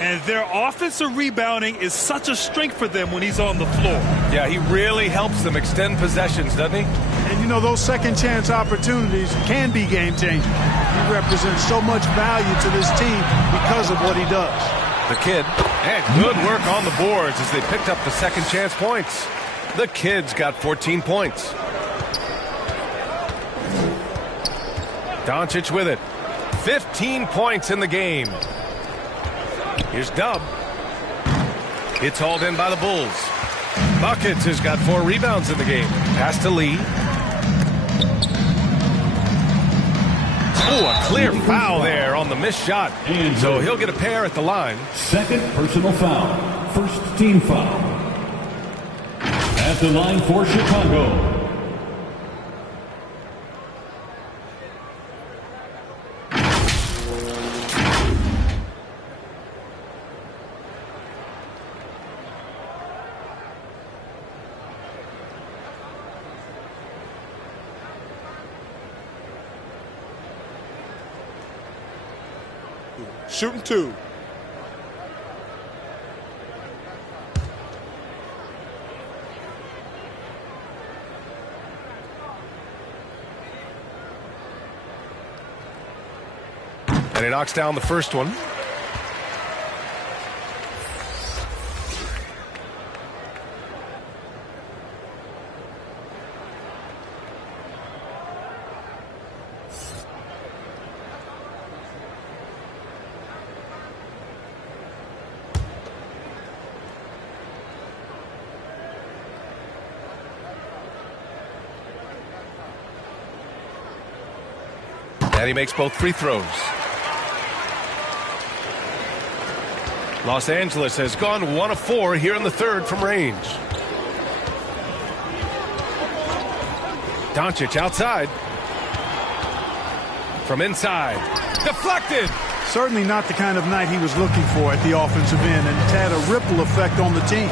And their offensive rebounding is such a strength for them when he's on the floor. Yeah, he really helps them extend possessions, doesn't he? And, you know, those second chance opportunities can be game-changing. He represents so much value to this team because of what he does. The Kid, and good work on the boards as they picked up the second chance points. The Kids got 14 points. Doncic with it. 15 points in the game. Here's Dub. It's hauled in by the Bulls. Buckets has got 4 rebounds in the game. Pass to Lee. Oh, a clear foul there on the missed shot. So he'll get a pair at the line. Second personal foul. First team foul. At the line for Chicago. Shooting 2. And he knocks down the first one. And he makes both free throws. Los Angeles has gone 1 of 4 here in the third from range. Doncic outside. From inside. Deflected. Certainly not the kind of night he was looking for at the offensive end, and it's had a ripple effect on the team.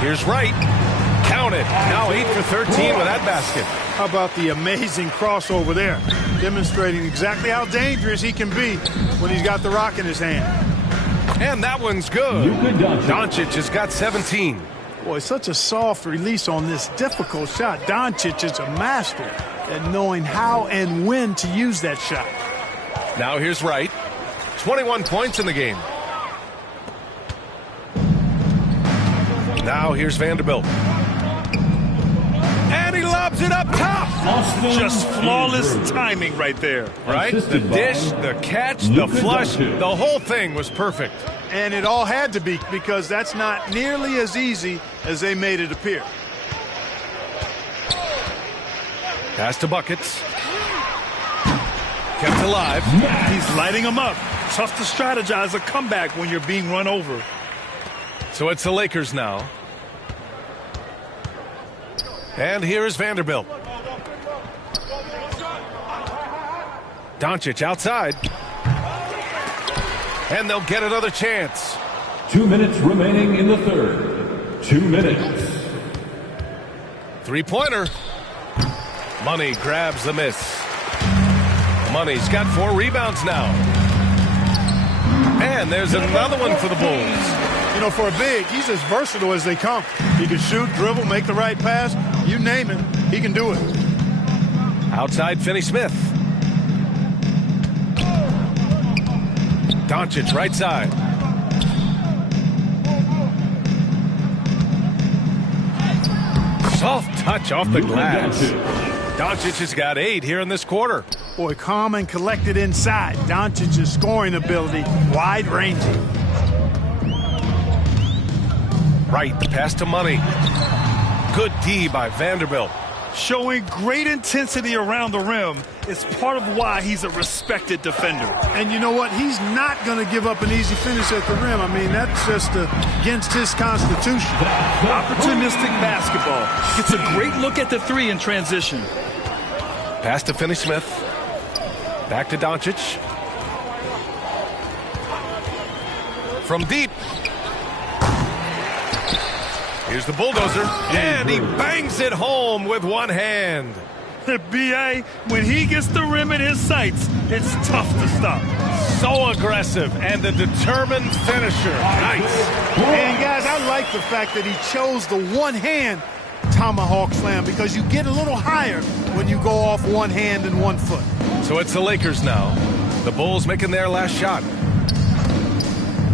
Here's Wright. Count it. Now 8 for 13 with that basket. How about the amazing crossover there? Demonstrating exactly how dangerous he can be when he's got the rock in his hand. And that one's good. Doncic has got 17. Boy, such a soft release on this difficult shot. Doncic is a master at knowing how and when to use that shot. Now here's Wright. 21 points in the game. Now here's Vanderbilt. And he lobs it up top. Just flawless timing right there. Right? The dish, the catch, the flush, the whole thing was perfect. And it all had to be, because that's not nearly as easy as they made it appear. Pass to Buckets. Kept alive. He's lighting them up. Tough to strategize a comeback when you're being run over. So it's the Lakers now. And here is Vanderbilt. Doncic outside. And they'll get another chance. 2 minutes remaining in the third. 2 minutes. Three-pointer. Money grabs the miss. Money's got 4 rebounds now. And there's another one for the Bulls. You know, for a big, he's as versatile as they come. He can shoot, dribble, make the right pass. You name it, he can do it. Outside Finney-Smith. Doncic right side. Soft touch off the glass. Doncic has got 8 here in this quarter. Boy, calm and collected inside. Doncic's scoring ability, wide-ranging. Right, pass to Money. Good D by Vanderbilt. Showing great intensity around the rim is part of why he's a respected defender. And you know what? He's not going to give up an easy finish at the rim. I mean, that's just against his constitution. Opportunistic basketball. Gets a great look at the 3 in transition. Pass to Finney-Smith. Back to Doncic. From deep. Here's the bulldozer, and he bangs it home with one hand. B.A., when he gets the rim in his sights, it's tough to stop. So aggressive and a determined finisher. Nice. And, guys, I like the fact that he chose the one-hand tomahawk slam, because you get a little higher when you go off one hand and 1 foot. So it's the Lakers now. The Bulls making their last shot.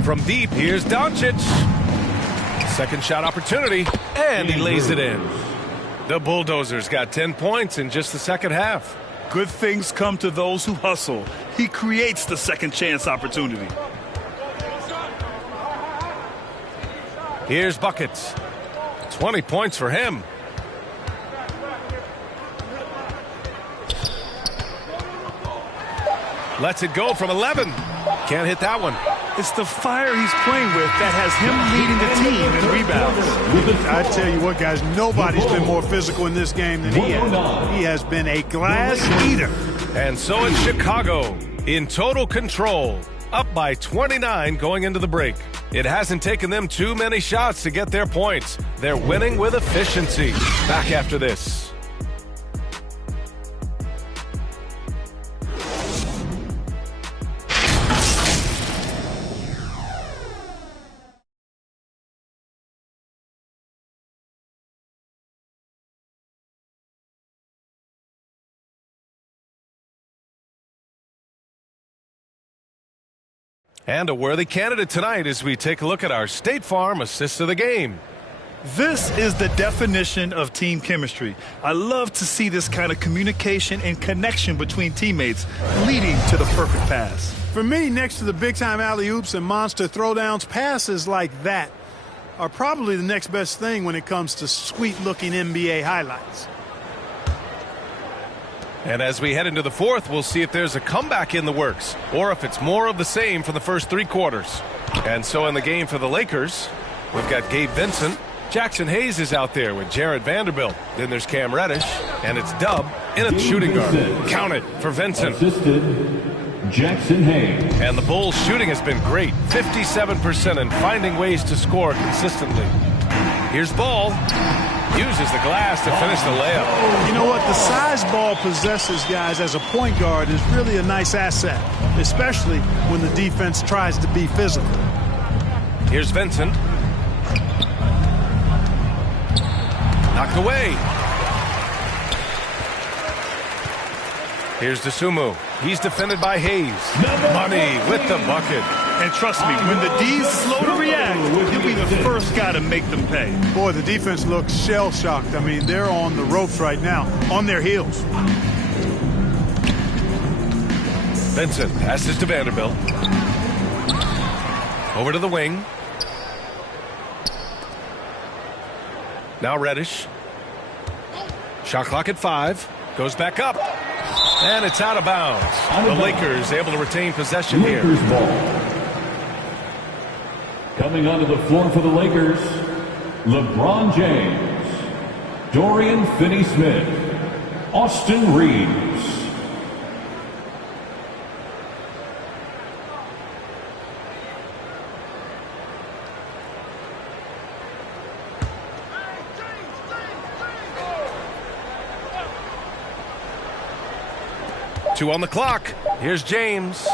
From deep, here's Doncic. Second shot opportunity, and he lays it in. The Bulldozers got 10 points in just the second half. Good things come to those who hustle. He creates the second chance opportunity. Here's Buckets. 20 points for him. Lets it go from 11. Can't hit that one. It's the fire he's playing with that has him leading the team in rebounds. I tell you what, guys, nobody's been more physical in this game than he has. He has been a glass eater. And so it's Chicago in total control, up by 29 going into the break. It hasn't taken them too many shots to get their points. They're winning with efficiency. Back after this. And a worthy candidate tonight as we take a look at our State Farm assist of the game. This is the definition of team chemistry. I love to see this kind of communication and connection between teammates leading to the perfect pass. For me, next to the big-time alley-oops and monster throwdowns, passes like that are probably the next best thing when it comes to sweet-looking NBA highlights. And as we head into the fourth, we'll see if there's a comeback in the works or if it's more of the same for the first 3 quarters. And so in the game for the Lakers, we've got Gabe Vincent. Jackson Hayes is out there with Jared Vanderbilt. Then there's Cam Reddish, and it's Dub in a shooting guard. Count it for Vincent. Assisted Jackson Hayes. And the Bulls' shooting has been great, 57%, and finding ways to score consistently. Here's Ball. Uses the glass to finish the layup. You know what? The size Ball possesses, guys, as a point guard is really a nice asset, especially when the defense tries to be physical. Here's Vincent. Knocked away. Here's DeSumo. He's defended by Hayes. Money with the bucket. And trust me, when the D's slow to react, he'll be the first guy to make them pay. Boy, the defense looks shell-shocked. I mean, they're on the ropes right now, on their heels. Vincent passes to Vanderbilt. Over to the wing. Now Reddish. Shot clock at 5. Goes back up. And it's out of bounds. The Lakers able to retain possession here. Ball. Coming onto the floor for the Lakers, LeBron James, Dorian Finney-Smith, Austin Reeves. Two on the clock. Here's James.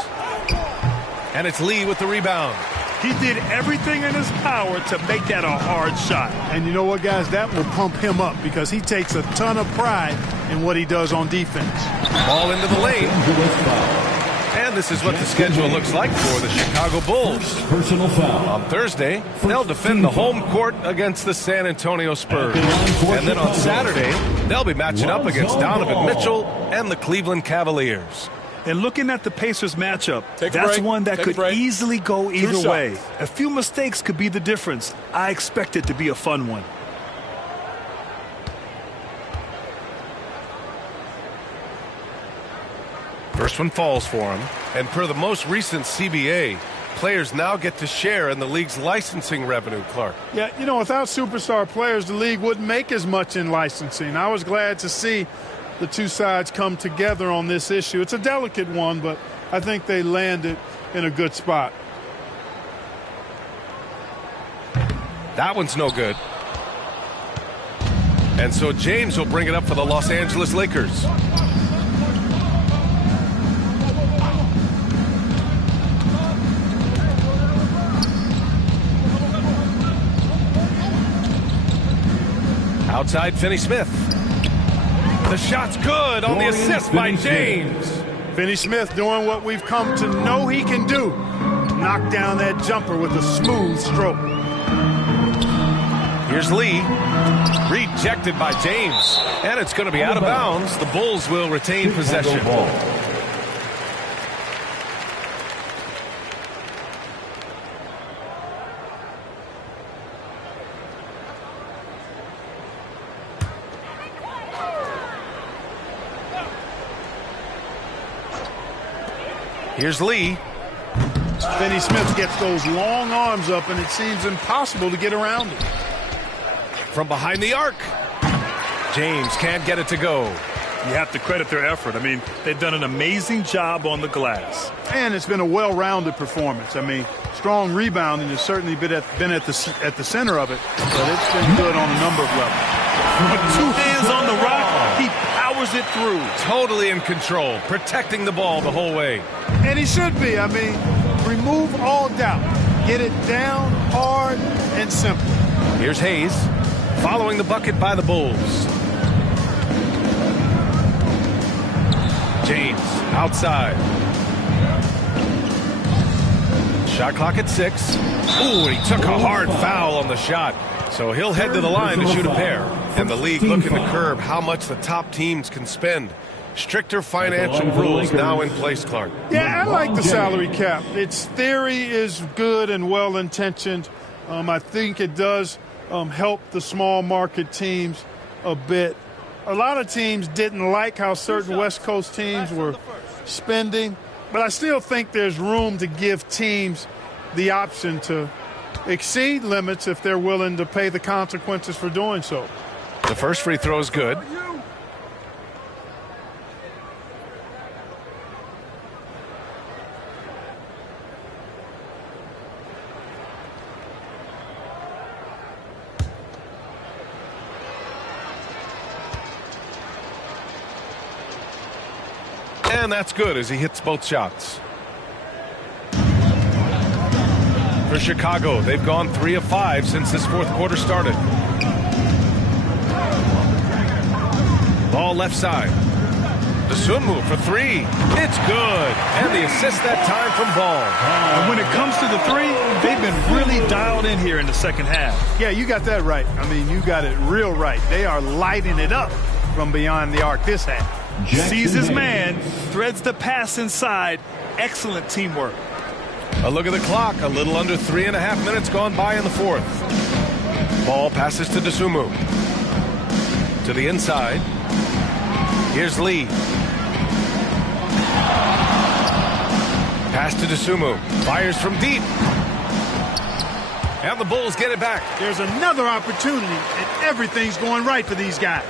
And it's Lee with the rebound. He did everything in his power to make that a hard shot. And you know what, guys? That will pump him up because he takes a ton of pride in what he does on defense. Ball into the lane. And this is what the schedule looks like for the Chicago Bulls. Personal foul. On Thursday, they'll defend the home court against the San Antonio Spurs. And then on Saturday, they'll be matching up against Donovan Mitchell and the Cleveland Cavaliers. And looking at the Pacers matchup, that's one that could easily go either way. A few mistakes could be the difference. I expect it to be a fun one. First one falls for him. And per the most recent CBA, players now get to share in the league's licensing revenue, Clark. Yeah, you know, without superstar players, the league wouldn't make as much in licensing. I was glad to see the two sides come together on this issue. It's a delicate one, but I think they landed in a good spot. That one's no good. And so James will bring it up for the Los Angeles Lakers. Outside Finney-Smith. The shot's good on the assist by James. Finney-Smith doing what we've come to know he can do. Knock down that jumper with a smooth stroke. Here's Lee. Rejected by James. And it's going to be out of bounds. The Bulls will retain possession. Here's Lee. Finney-Smith gets those long arms up, and it seems impossible to get around it. From behind the arc. James can't get it to go. You have to credit their effort. I mean, they've done an amazing job on the glass. And it's been a well-rounded performance. I mean, strong rebounding has certainly been at the center of it, but it's been good on a number of levels. With two hands on the rock, he powers it through. Totally in control, protecting the ball the whole way. And he should be. I mean, remove all doubt. Get it down, hard, and simple. Here's Hayes, following the bucket by the Bulls. James, outside. Shot clock at 6. Ooh, and he took a hard foul on the shot. So he'll head to the line to shoot a pair. And the league looking to curb how much the top teams can spend. Stricter financial rules now in place, Clark. Yeah, I like the salary cap. Its theory is good and well-intentioned. I think it does help the small market teams a bit. A lot of teams didn't like how certain West Coast teams were spending, but I still think there's room to give teams the option to exceed limits if they're willing to pay the consequences for doing so. The first free throw is good. And that's good as he hits both shots. For Chicago, they've gone 3 of 5 since this fourth quarter started. Ball left side. Dosunmu for 3. It's good. And the assist that time from Ball. And when it comes to the 3, they've been really dialed in here in the second half. Yeah, you got that right. I mean, you got it real right. They are lighting it up from beyond the arc this half. Sees his man, threads the pass inside. Excellent teamwork. A look at the clock. A little under 3.5 minutes gone by in the fourth. Ball passes to Dosunmu. To the inside. Here's Lee. Pass to Dosunmu. Fires from deep. And the Bulls get it back. There's another opportunity, and everything's going right for these guys.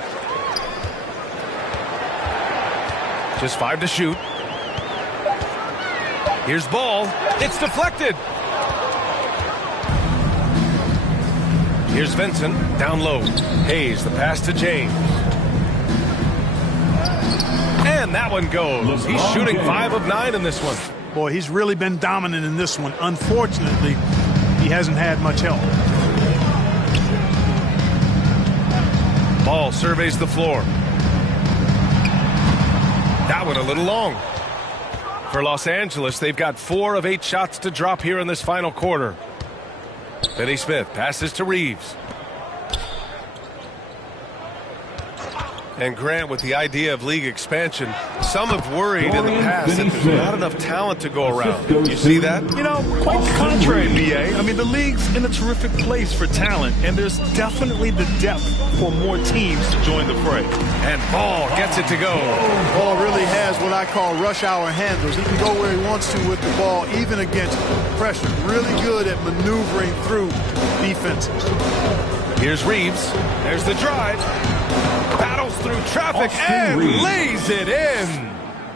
Just 5 to shoot. Here's Ball. It's deflected. Here's Vincent. Down low. Hayes, the pass to James. And that one goes. He's shooting 5 of 9 in this one. Boy, he's really been dominant in this one. Unfortunately, he hasn't had much help. Ball surveys the floor. That one a little long. For Los Angeles, they've got 4 of 8 shots to drop here in this final quarter. Finney Smith passes to Reeves. And Grant, with the idea of league expansion, some have worried in the past that there's not enough talent to go around. You see that? You know, quite the contrary, BA. I mean, the league's in a terrific place for talent, and there's definitely the depth for more teams to join the fray. And Ball gets it to go. Ball really has what I call rush hour handles. He can go where he wants to with the ball, even against pressure. Really good at maneuvering through defenses. Here's Reeves. There's the drive. Battles through traffic and lays it in.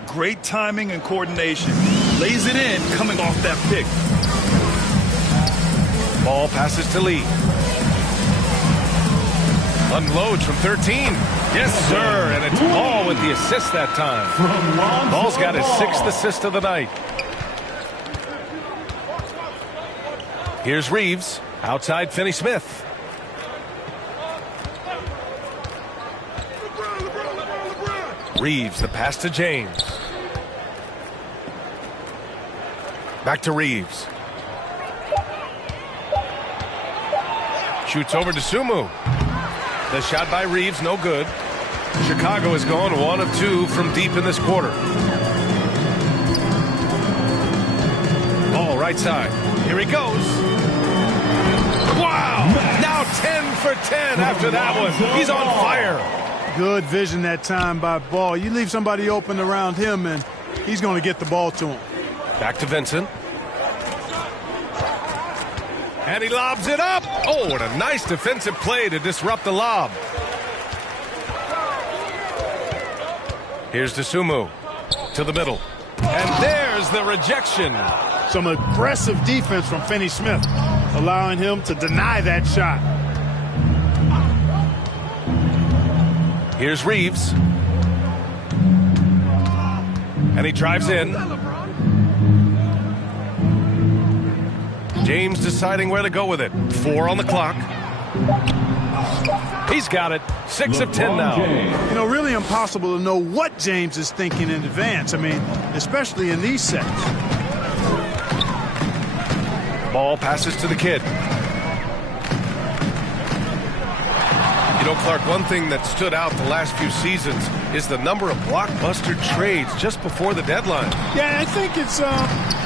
Great timing and coordination. Lays it in coming off that pick. Ball passes to Lee. Unloads from 13. Yes, sir. And it's Ball with the assist that time. Ball's got his 6th assist of the night. Here's Reeves. Outside Finney Smith. Reeves, the pass to James. Back to Reeves. Shoots over to Sumu. The shot by Reeves, no good. Chicago is going 1 of 2 from deep in this quarter. Ball right side. Here he goes. Wow! Now 10 for 10 after that one. He's on fire. Good vision that time by Ball. You leave somebody open around him, and he's going to get the ball to him. Back to Vincent. And he lobs it up. Oh, what a nice defensive play to disrupt the lob. Here's Dosunmu to the middle. And there's the rejection. Some aggressive defense from Finney Smith, allowing him to deny that shot. Here's Reeves. And he drives in. James deciding where to go with it. 4 on the clock. He's got it. 6 of 10 now. You know, really impossible to know what James is thinking in advance. I mean, especially in these sets. Ball passes to the kid. You know, Clark, one thing that stood out the last few seasons is the number of blockbuster trades just before the deadline. Yeah, I think it's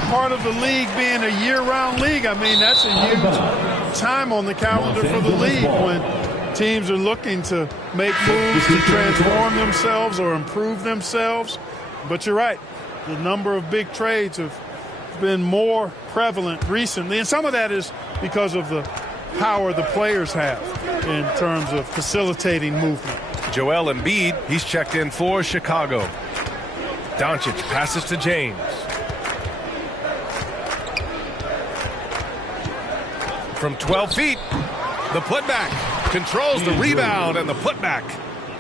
part of the league being a year-round league. I mean, that's a huge time on the calendar for the league when teams are looking to make moves to transform themselves or improve themselves. But you're right. The number of big trades have been more prevalent recently, and some of that is because of the power the players have in terms of facilitating movement. Joel Embiid, he's checked in for Chicago. Doncic passes to James. From 12 feet, the putback controls the rebound and the putback.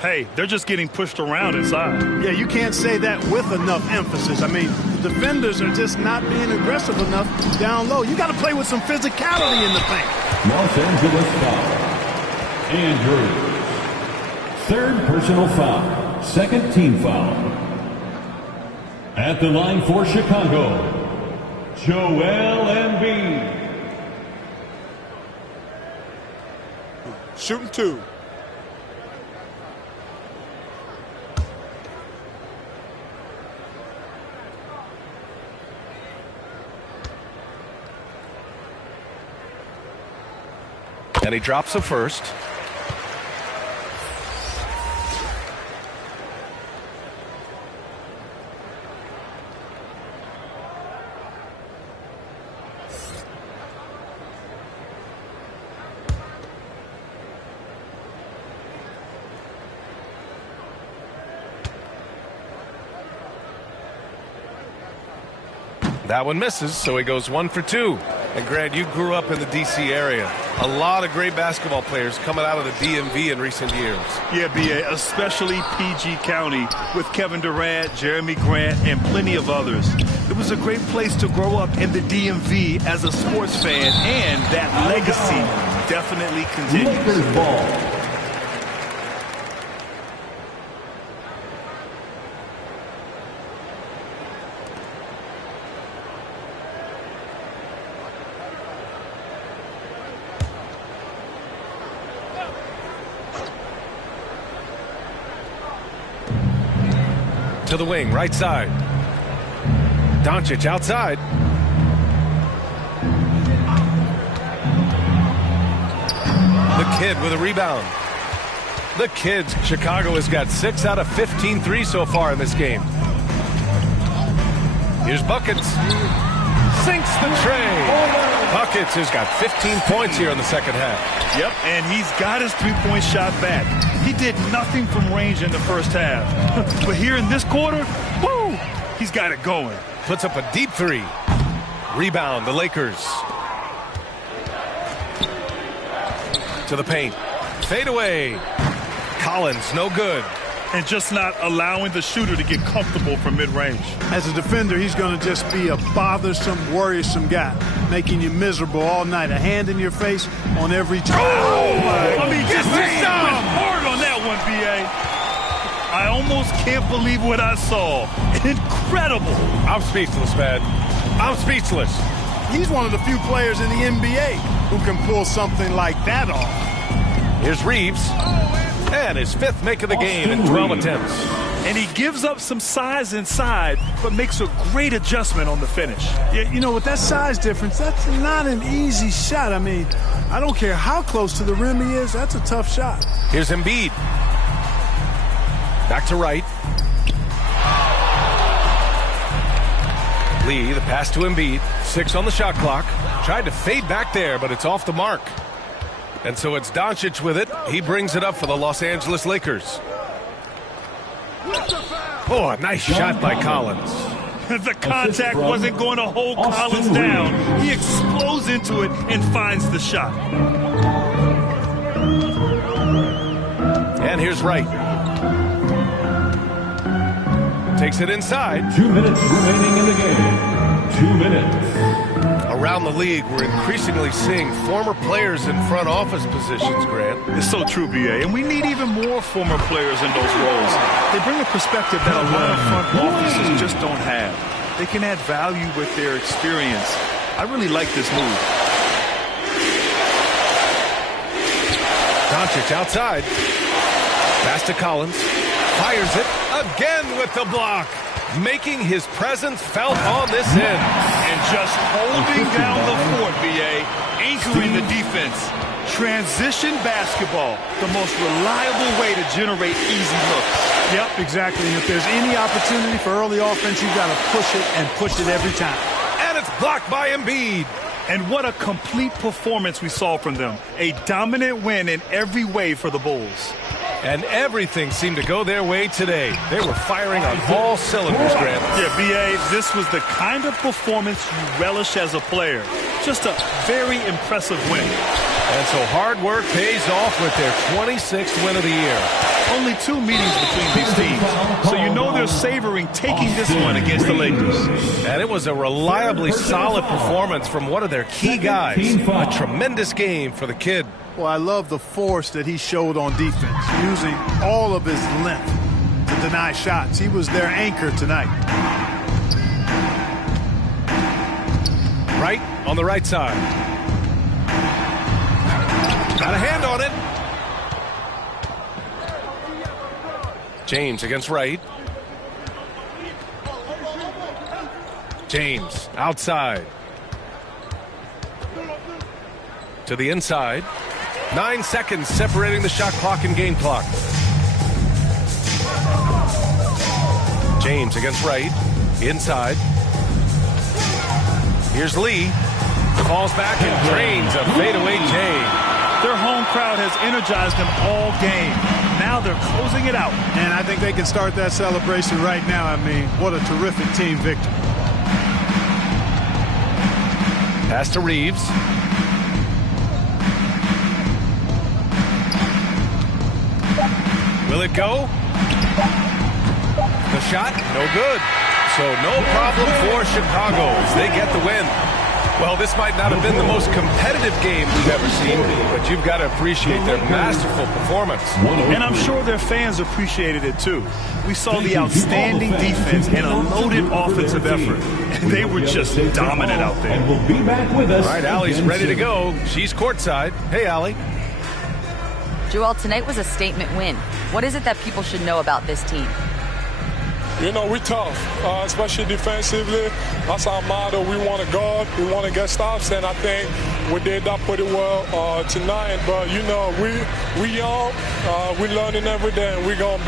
Hey, they're just getting pushed around inside. Yeah, you can't say that with enough emphasis. I mean, the defenders are just not being aggressive enough down low. You got to play with some physicality in the paint. Los Angeles foul. Andrews. Third personal foul. Second team foul. At the line for Chicago, Joel Embiid. Shooting 2. And he drops the first. That one misses, so he goes 1 for 2. And Grant, you grew up in the D.C. area. A lot of great basketball players coming out of the DMV in recent years. Yeah, B.A., especially PG County with Kevin Durant, Jeremy Grant, and plenty of others. It was a great place to grow up in the DMV as a sports fan, and that legacy definitely continues. Lakers ball. To the wing, right side. Doncic outside. The kid with a rebound. The Kids, Chicago has got 6 out of 15 threes so far in this game. Here's Buckets. Sinks the tray. Buckets has got 15 points here in the second half. Yep, and he's got his three-point shot back. He did nothing from range in the first half. But here in this quarter, woo, he's got it going. Puts up a deep 3. Rebound, the Lakers. To the paint. Fade away. Collins, no good. And just not allowing the shooter to get comfortable from mid-range. As a defender, he's going to just be a bothersome, worrisome guy, making you miserable all night. A hand in your face on every time. Oh, my. I mean, just went hard on that one, B.A. I almost can't believe what I saw. Incredible. I'm speechless, man. I'm speechless. He's one of the few players in the NBA who can pull something like that off. Here's Reeves. And his 5th make of the game in 12 attempts. And he gives up some size inside, but makes a great adjustment on the finish. Yeah, you know, with that size difference, that's not an easy shot. I mean, I don't care how close to the rim he is, that's a tough shot. Here's Embiid. Back to right. Lee, the pass to Embiid. 6 on the shot clock. Tried to fade back there, but it's off the mark. And so it's Doncic with it. He brings it up for the Los Angeles Lakers. Oh, a nice shot by Collins. The contact wasn't going to hold Collins down. He explodes into it and finds the shot. And here's Wright. Takes it inside. 2 minutes remaining in the game. 2 minutes. Around the league, we're increasingly seeing former players in front office positions, Grant. It's so true, B.A., and we need even more former players in those roles. They bring a perspective that a lot of front offices just don't have. They can add value with their experience. I really like this move. Doncic outside. Pass to Collins. Fires it again with the block. Making his presence felt on this end. And just holding down the fort, B.A., anchoring the defense. Transition basketball, the most reliable way to generate easy looks. Yep, exactly. And if there's any opportunity for early offense, you've got to push it and push it every time. And and it's blocked by Embiid. And what a complete performance we saw from them. A dominant win in every way for the Bulls. And everything seemed to go their way today. They were firing on all cylinders, Grant. Yeah, B.A., this was the kind of performance you relish as a player. Just a very impressive win. And so hard work pays off with their 26th win of the year. Only 2 meetings between these teams, so you know they're savoring taking this one against the Lakers. And it was a reliably solid performance from one of their key guys. A tremendous game for the kid. Well, I love the force that he showed on defense, using all of his length to deny shots. He was their anchor tonight. Right on the right side. Got a hand on it. James against Wright. James outside. To the inside. 9 seconds separating the shot clock and game clock. James against Wright. Inside. Here's Lee. Falls back and drains a fadeaway James. Their home crowd has energized them all game. Now they're closing it out. And I think they can start that celebration right now. I mean, what a terrific team victory. Pass to Reeves. Will it go? The shot, no good. So no problem for Chicago as they get the win. Well, this might not have been the most competitive game we've ever seen, but you've got to appreciate their masterful performance. And I'm sure their fans appreciated it too. We saw the outstanding defense and a loaded offensive effort. And they were just dominant out there. And we'll be back with us. All right, Allie's ready to go. She's courtside. Hey, Allie. Joel, tonight was a statement win. What is it that people should know about this team? You know, we tough, especially defensively. That's our motto. We want to guard, we want to get stops, and I think we did that pretty well tonight. But you know, we young, we learning every day, and we're gonna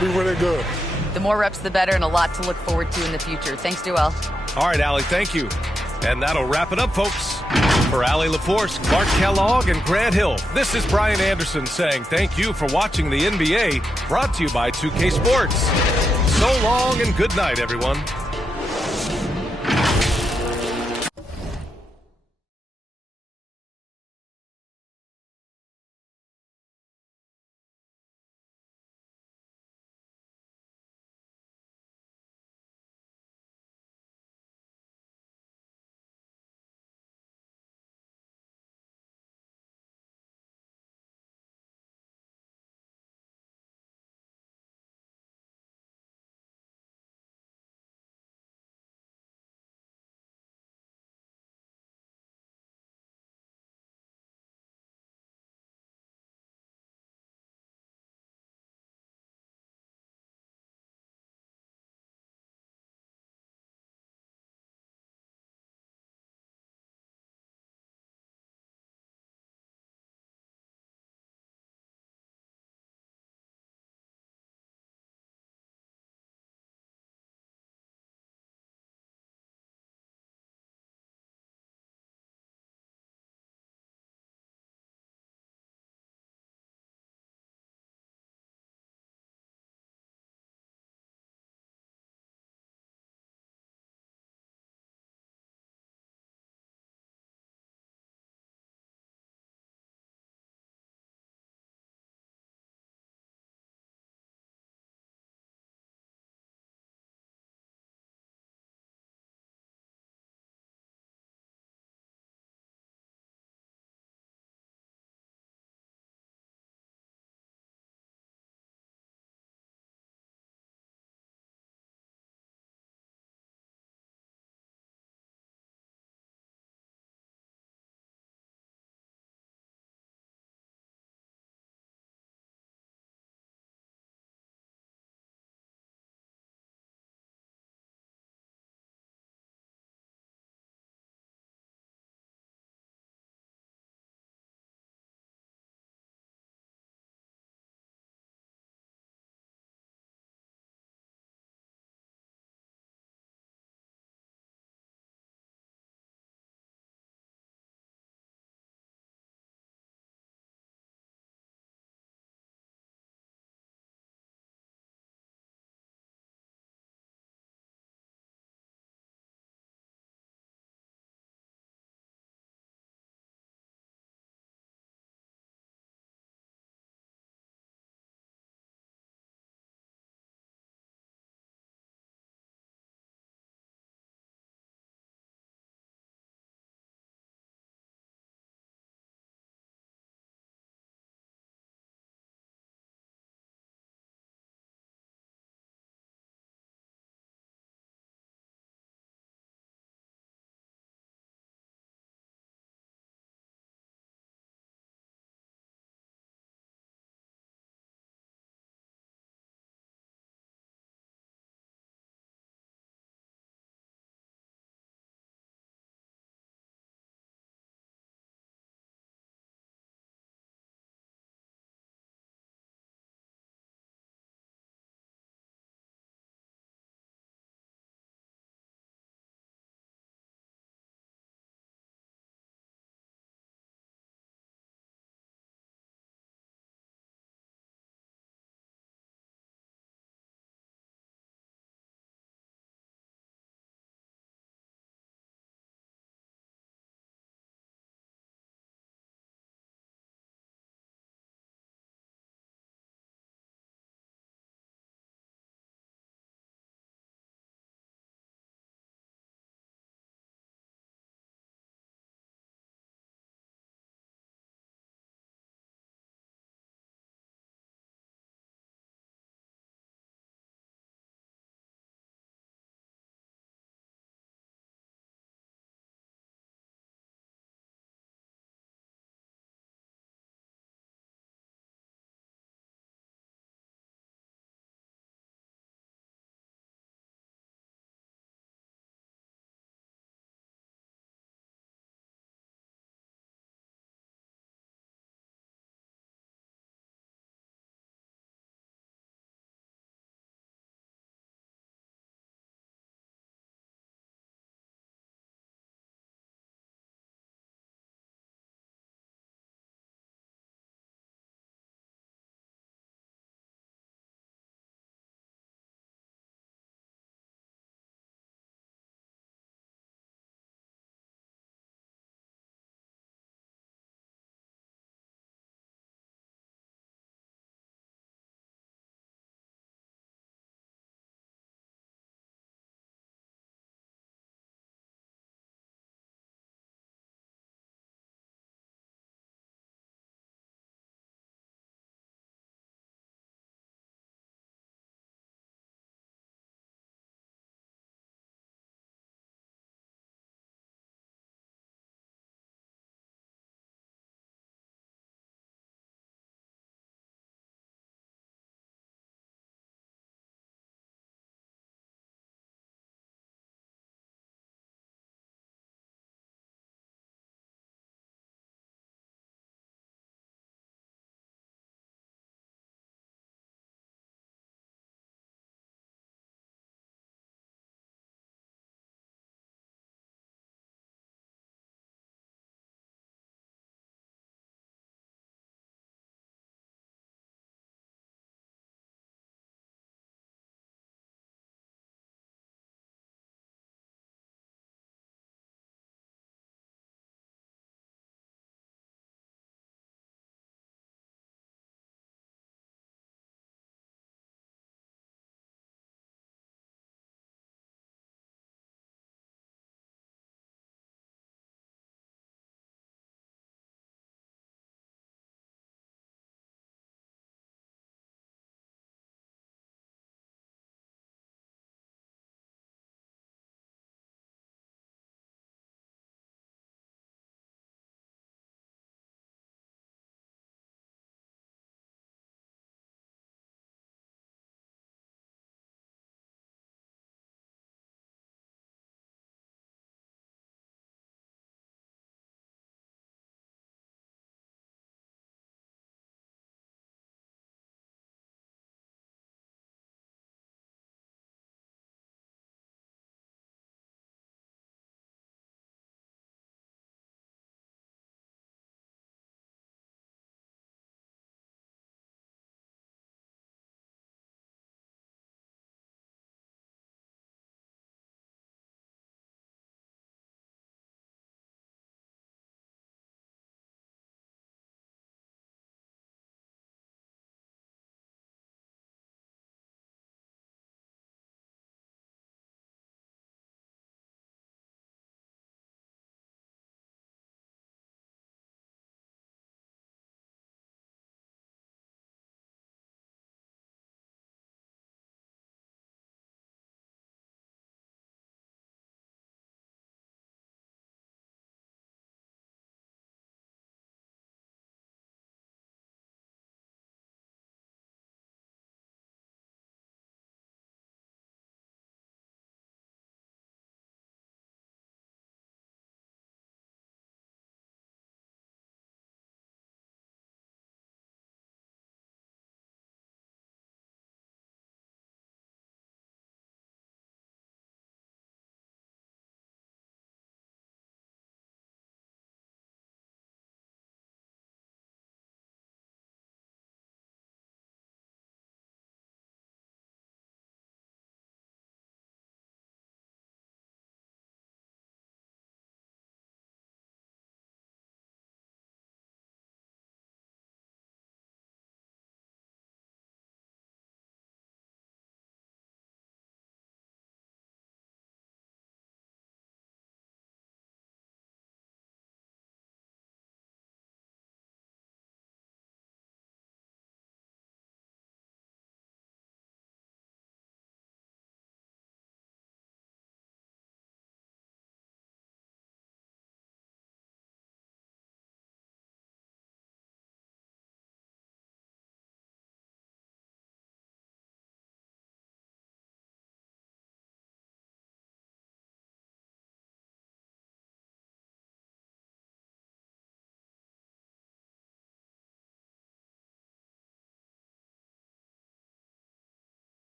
be really good. The more reps, the better, and a lot to look forward to in the future. Thanks, Joel. All right, Allie, thank you. And that'll wrap it up, folks. For Allie LaForce, Clark Kellogg, and Grant Hill, this is Brian Anderson saying thank you for watching the NBA, brought to you by 2K Sports. So long and good night, everyone.